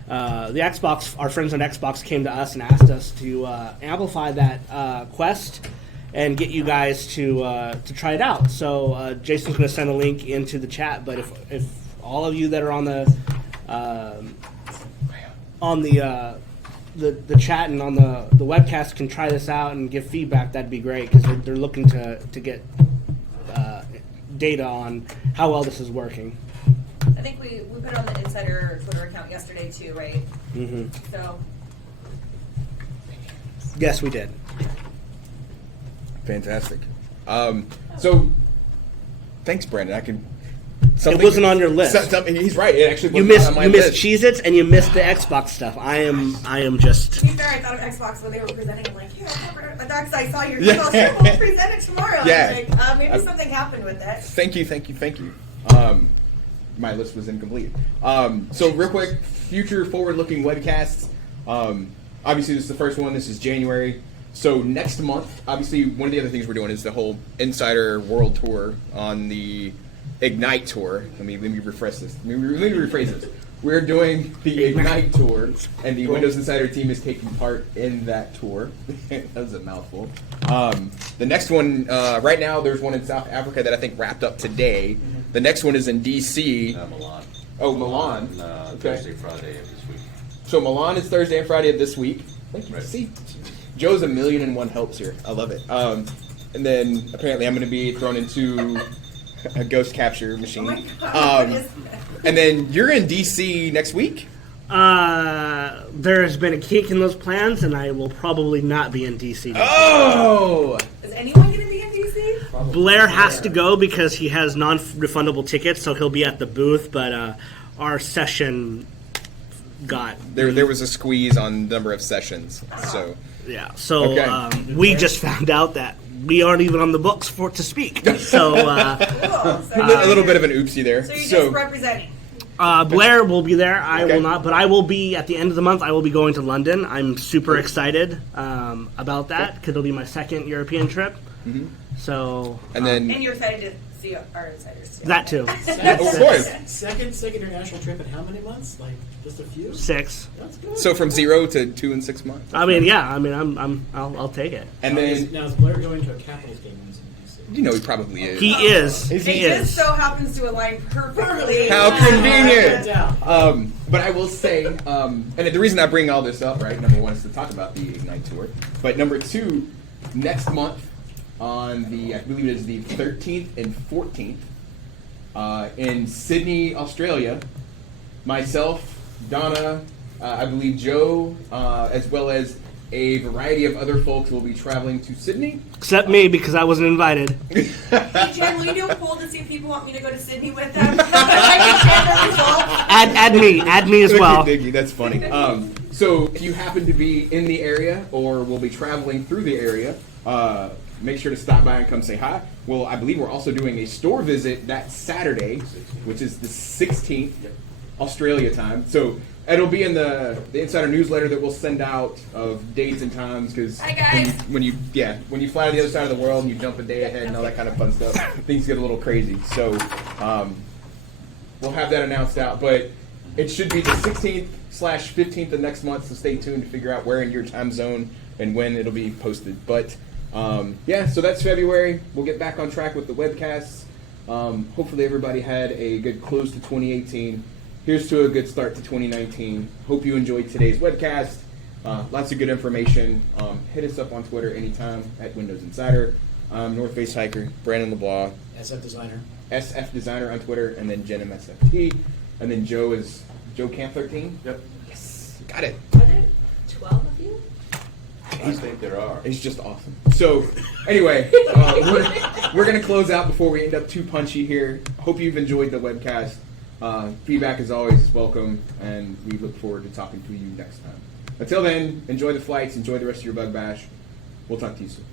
Our friends on Xbox came to us and asked us to amplify that quest and get you guys to try it out. So Jason's going to send a link into the chat. But if all of you that are on the the chat and on the webcast can try this out and give feedback, that'd be great because they're looking to get data on how well this is working. I think we put it on the Insider Twitter account yesterday too, right? Mm-hmm. So Yes, we did. Fantastic. So, thanks, Brandon. I can. It wasn't on your list. He's right. It actually You wasn't missed on my you missed list. Cheez-Its and you missed the Xbox stuff. I am just. to be fair, I thought of Xbox when they were presenting. I'm like, yeah, but that's I saw your Yeah. email. Sure, we'll present it tomorrow. Yeah. I was like, maybe something happened with it. Thank you. My list was incomplete. So real quick, future forward-looking webcasts. Obviously, this is the first one. This is January. So next month, obviously, one of the other things we're doing is the whole Insider World Tour on the Ignite Tour. Let me rephrase this. We're doing the Ignite Tour, and the Windows Insider team is taking part in that tour. That was a mouthful. The next one, right now, there's one in South Africa that I think wrapped up today. The next one is in D.C. Milan. Oh, Milan. Thursday, Friday of this week. So Milan is Thursday and Friday of this week. Thank you. Right. See, Joe's 1,000,001 helps here. I love it. And then apparently I'm going to be thrown into a ghost capture machine. Oh my God, what is that? And then you're in DC next week. There has been a kink in those plans, and I will probably not be in DC. Oh, Is anyone going to be in DC? Blair has to go because he has non-refundable tickets, so he'll be at the booth. But our session got there was a squeeze on the number of sessions. So yeah. So Okay. we just found out that we aren't even on the books to speak. So Cool. So a little bit of an oopsie there. So you're just representing. Blair will be there. I Okay. will not, but I will be at the end of the month. I will be going to London. I'm super excited about that because it'll be my second European trip. Mhm. So And then And you're excited to see our insiders too. that too. of course. Second international trip in how many months? Like just a few? 6. That's good. So from 0 to 2 and 6 months. I mean, yeah. I mean, I'll take it. And then Now is Blair going to a Capitals game when he's in DC? you know he probably is. He is. Is He he It just is. so happens to align perfectly. How convenient. Yeah. But I will say, and the reason I bring all this up, right? Number one is to talk about the Ignite Tour, but number two, next month on I believe it is the 13th and 14th in Sydney, Australia. Myself, Donna, I believe Joe, as well as a variety of other folks will be traveling to Sydney. Except me because I wasn't invited. Hey Jen, will you do a poll to see if people want me to go to Sydney with them? I can share the results. Add me as well. Diggy, that's funny. So if you happen to be in the area or will be traveling through the area, make sure to stop by and come say hi. Well, I believe we're also doing a store visit that Saturday, which is the 16th, Australia time. So it'll be in the Insider newsletter that we'll send out of dates and times because Hi, guys. when you fly to the other side of the world and you jump a day ahead and all that kind of fun stuff, things get a little crazy. So we'll have that announced out, but it should be the 16th/15th of next month. So stay tuned to figure out where in your time zone and when it'll be posted. But so that's February. We'll get back on track with the webcasts. Hopefully everybody had a good close to 2018. Here's to a good start to 2019. Hope you enjoyed today's webcast. Lots of good information. Hit us up on Twitter anytime at Windows Insider. North Face Hiker, Brandon LeBlanc, SF Designer. SF Designer on Twitter, and then Jen MSFT. And then Joe is Joe Camp 13. Yep. Yes, got it. Are there 12 of you? I think there are. He's just awesome. So, anyway, we're going to close out before we end up too punchy here. Hope you've enjoyed the webcast. Feedback, as always, is welcome, and we look forward to talking to you next time. Until then, enjoy the flights, enjoy the rest of your bug bash. We'll talk to you soon.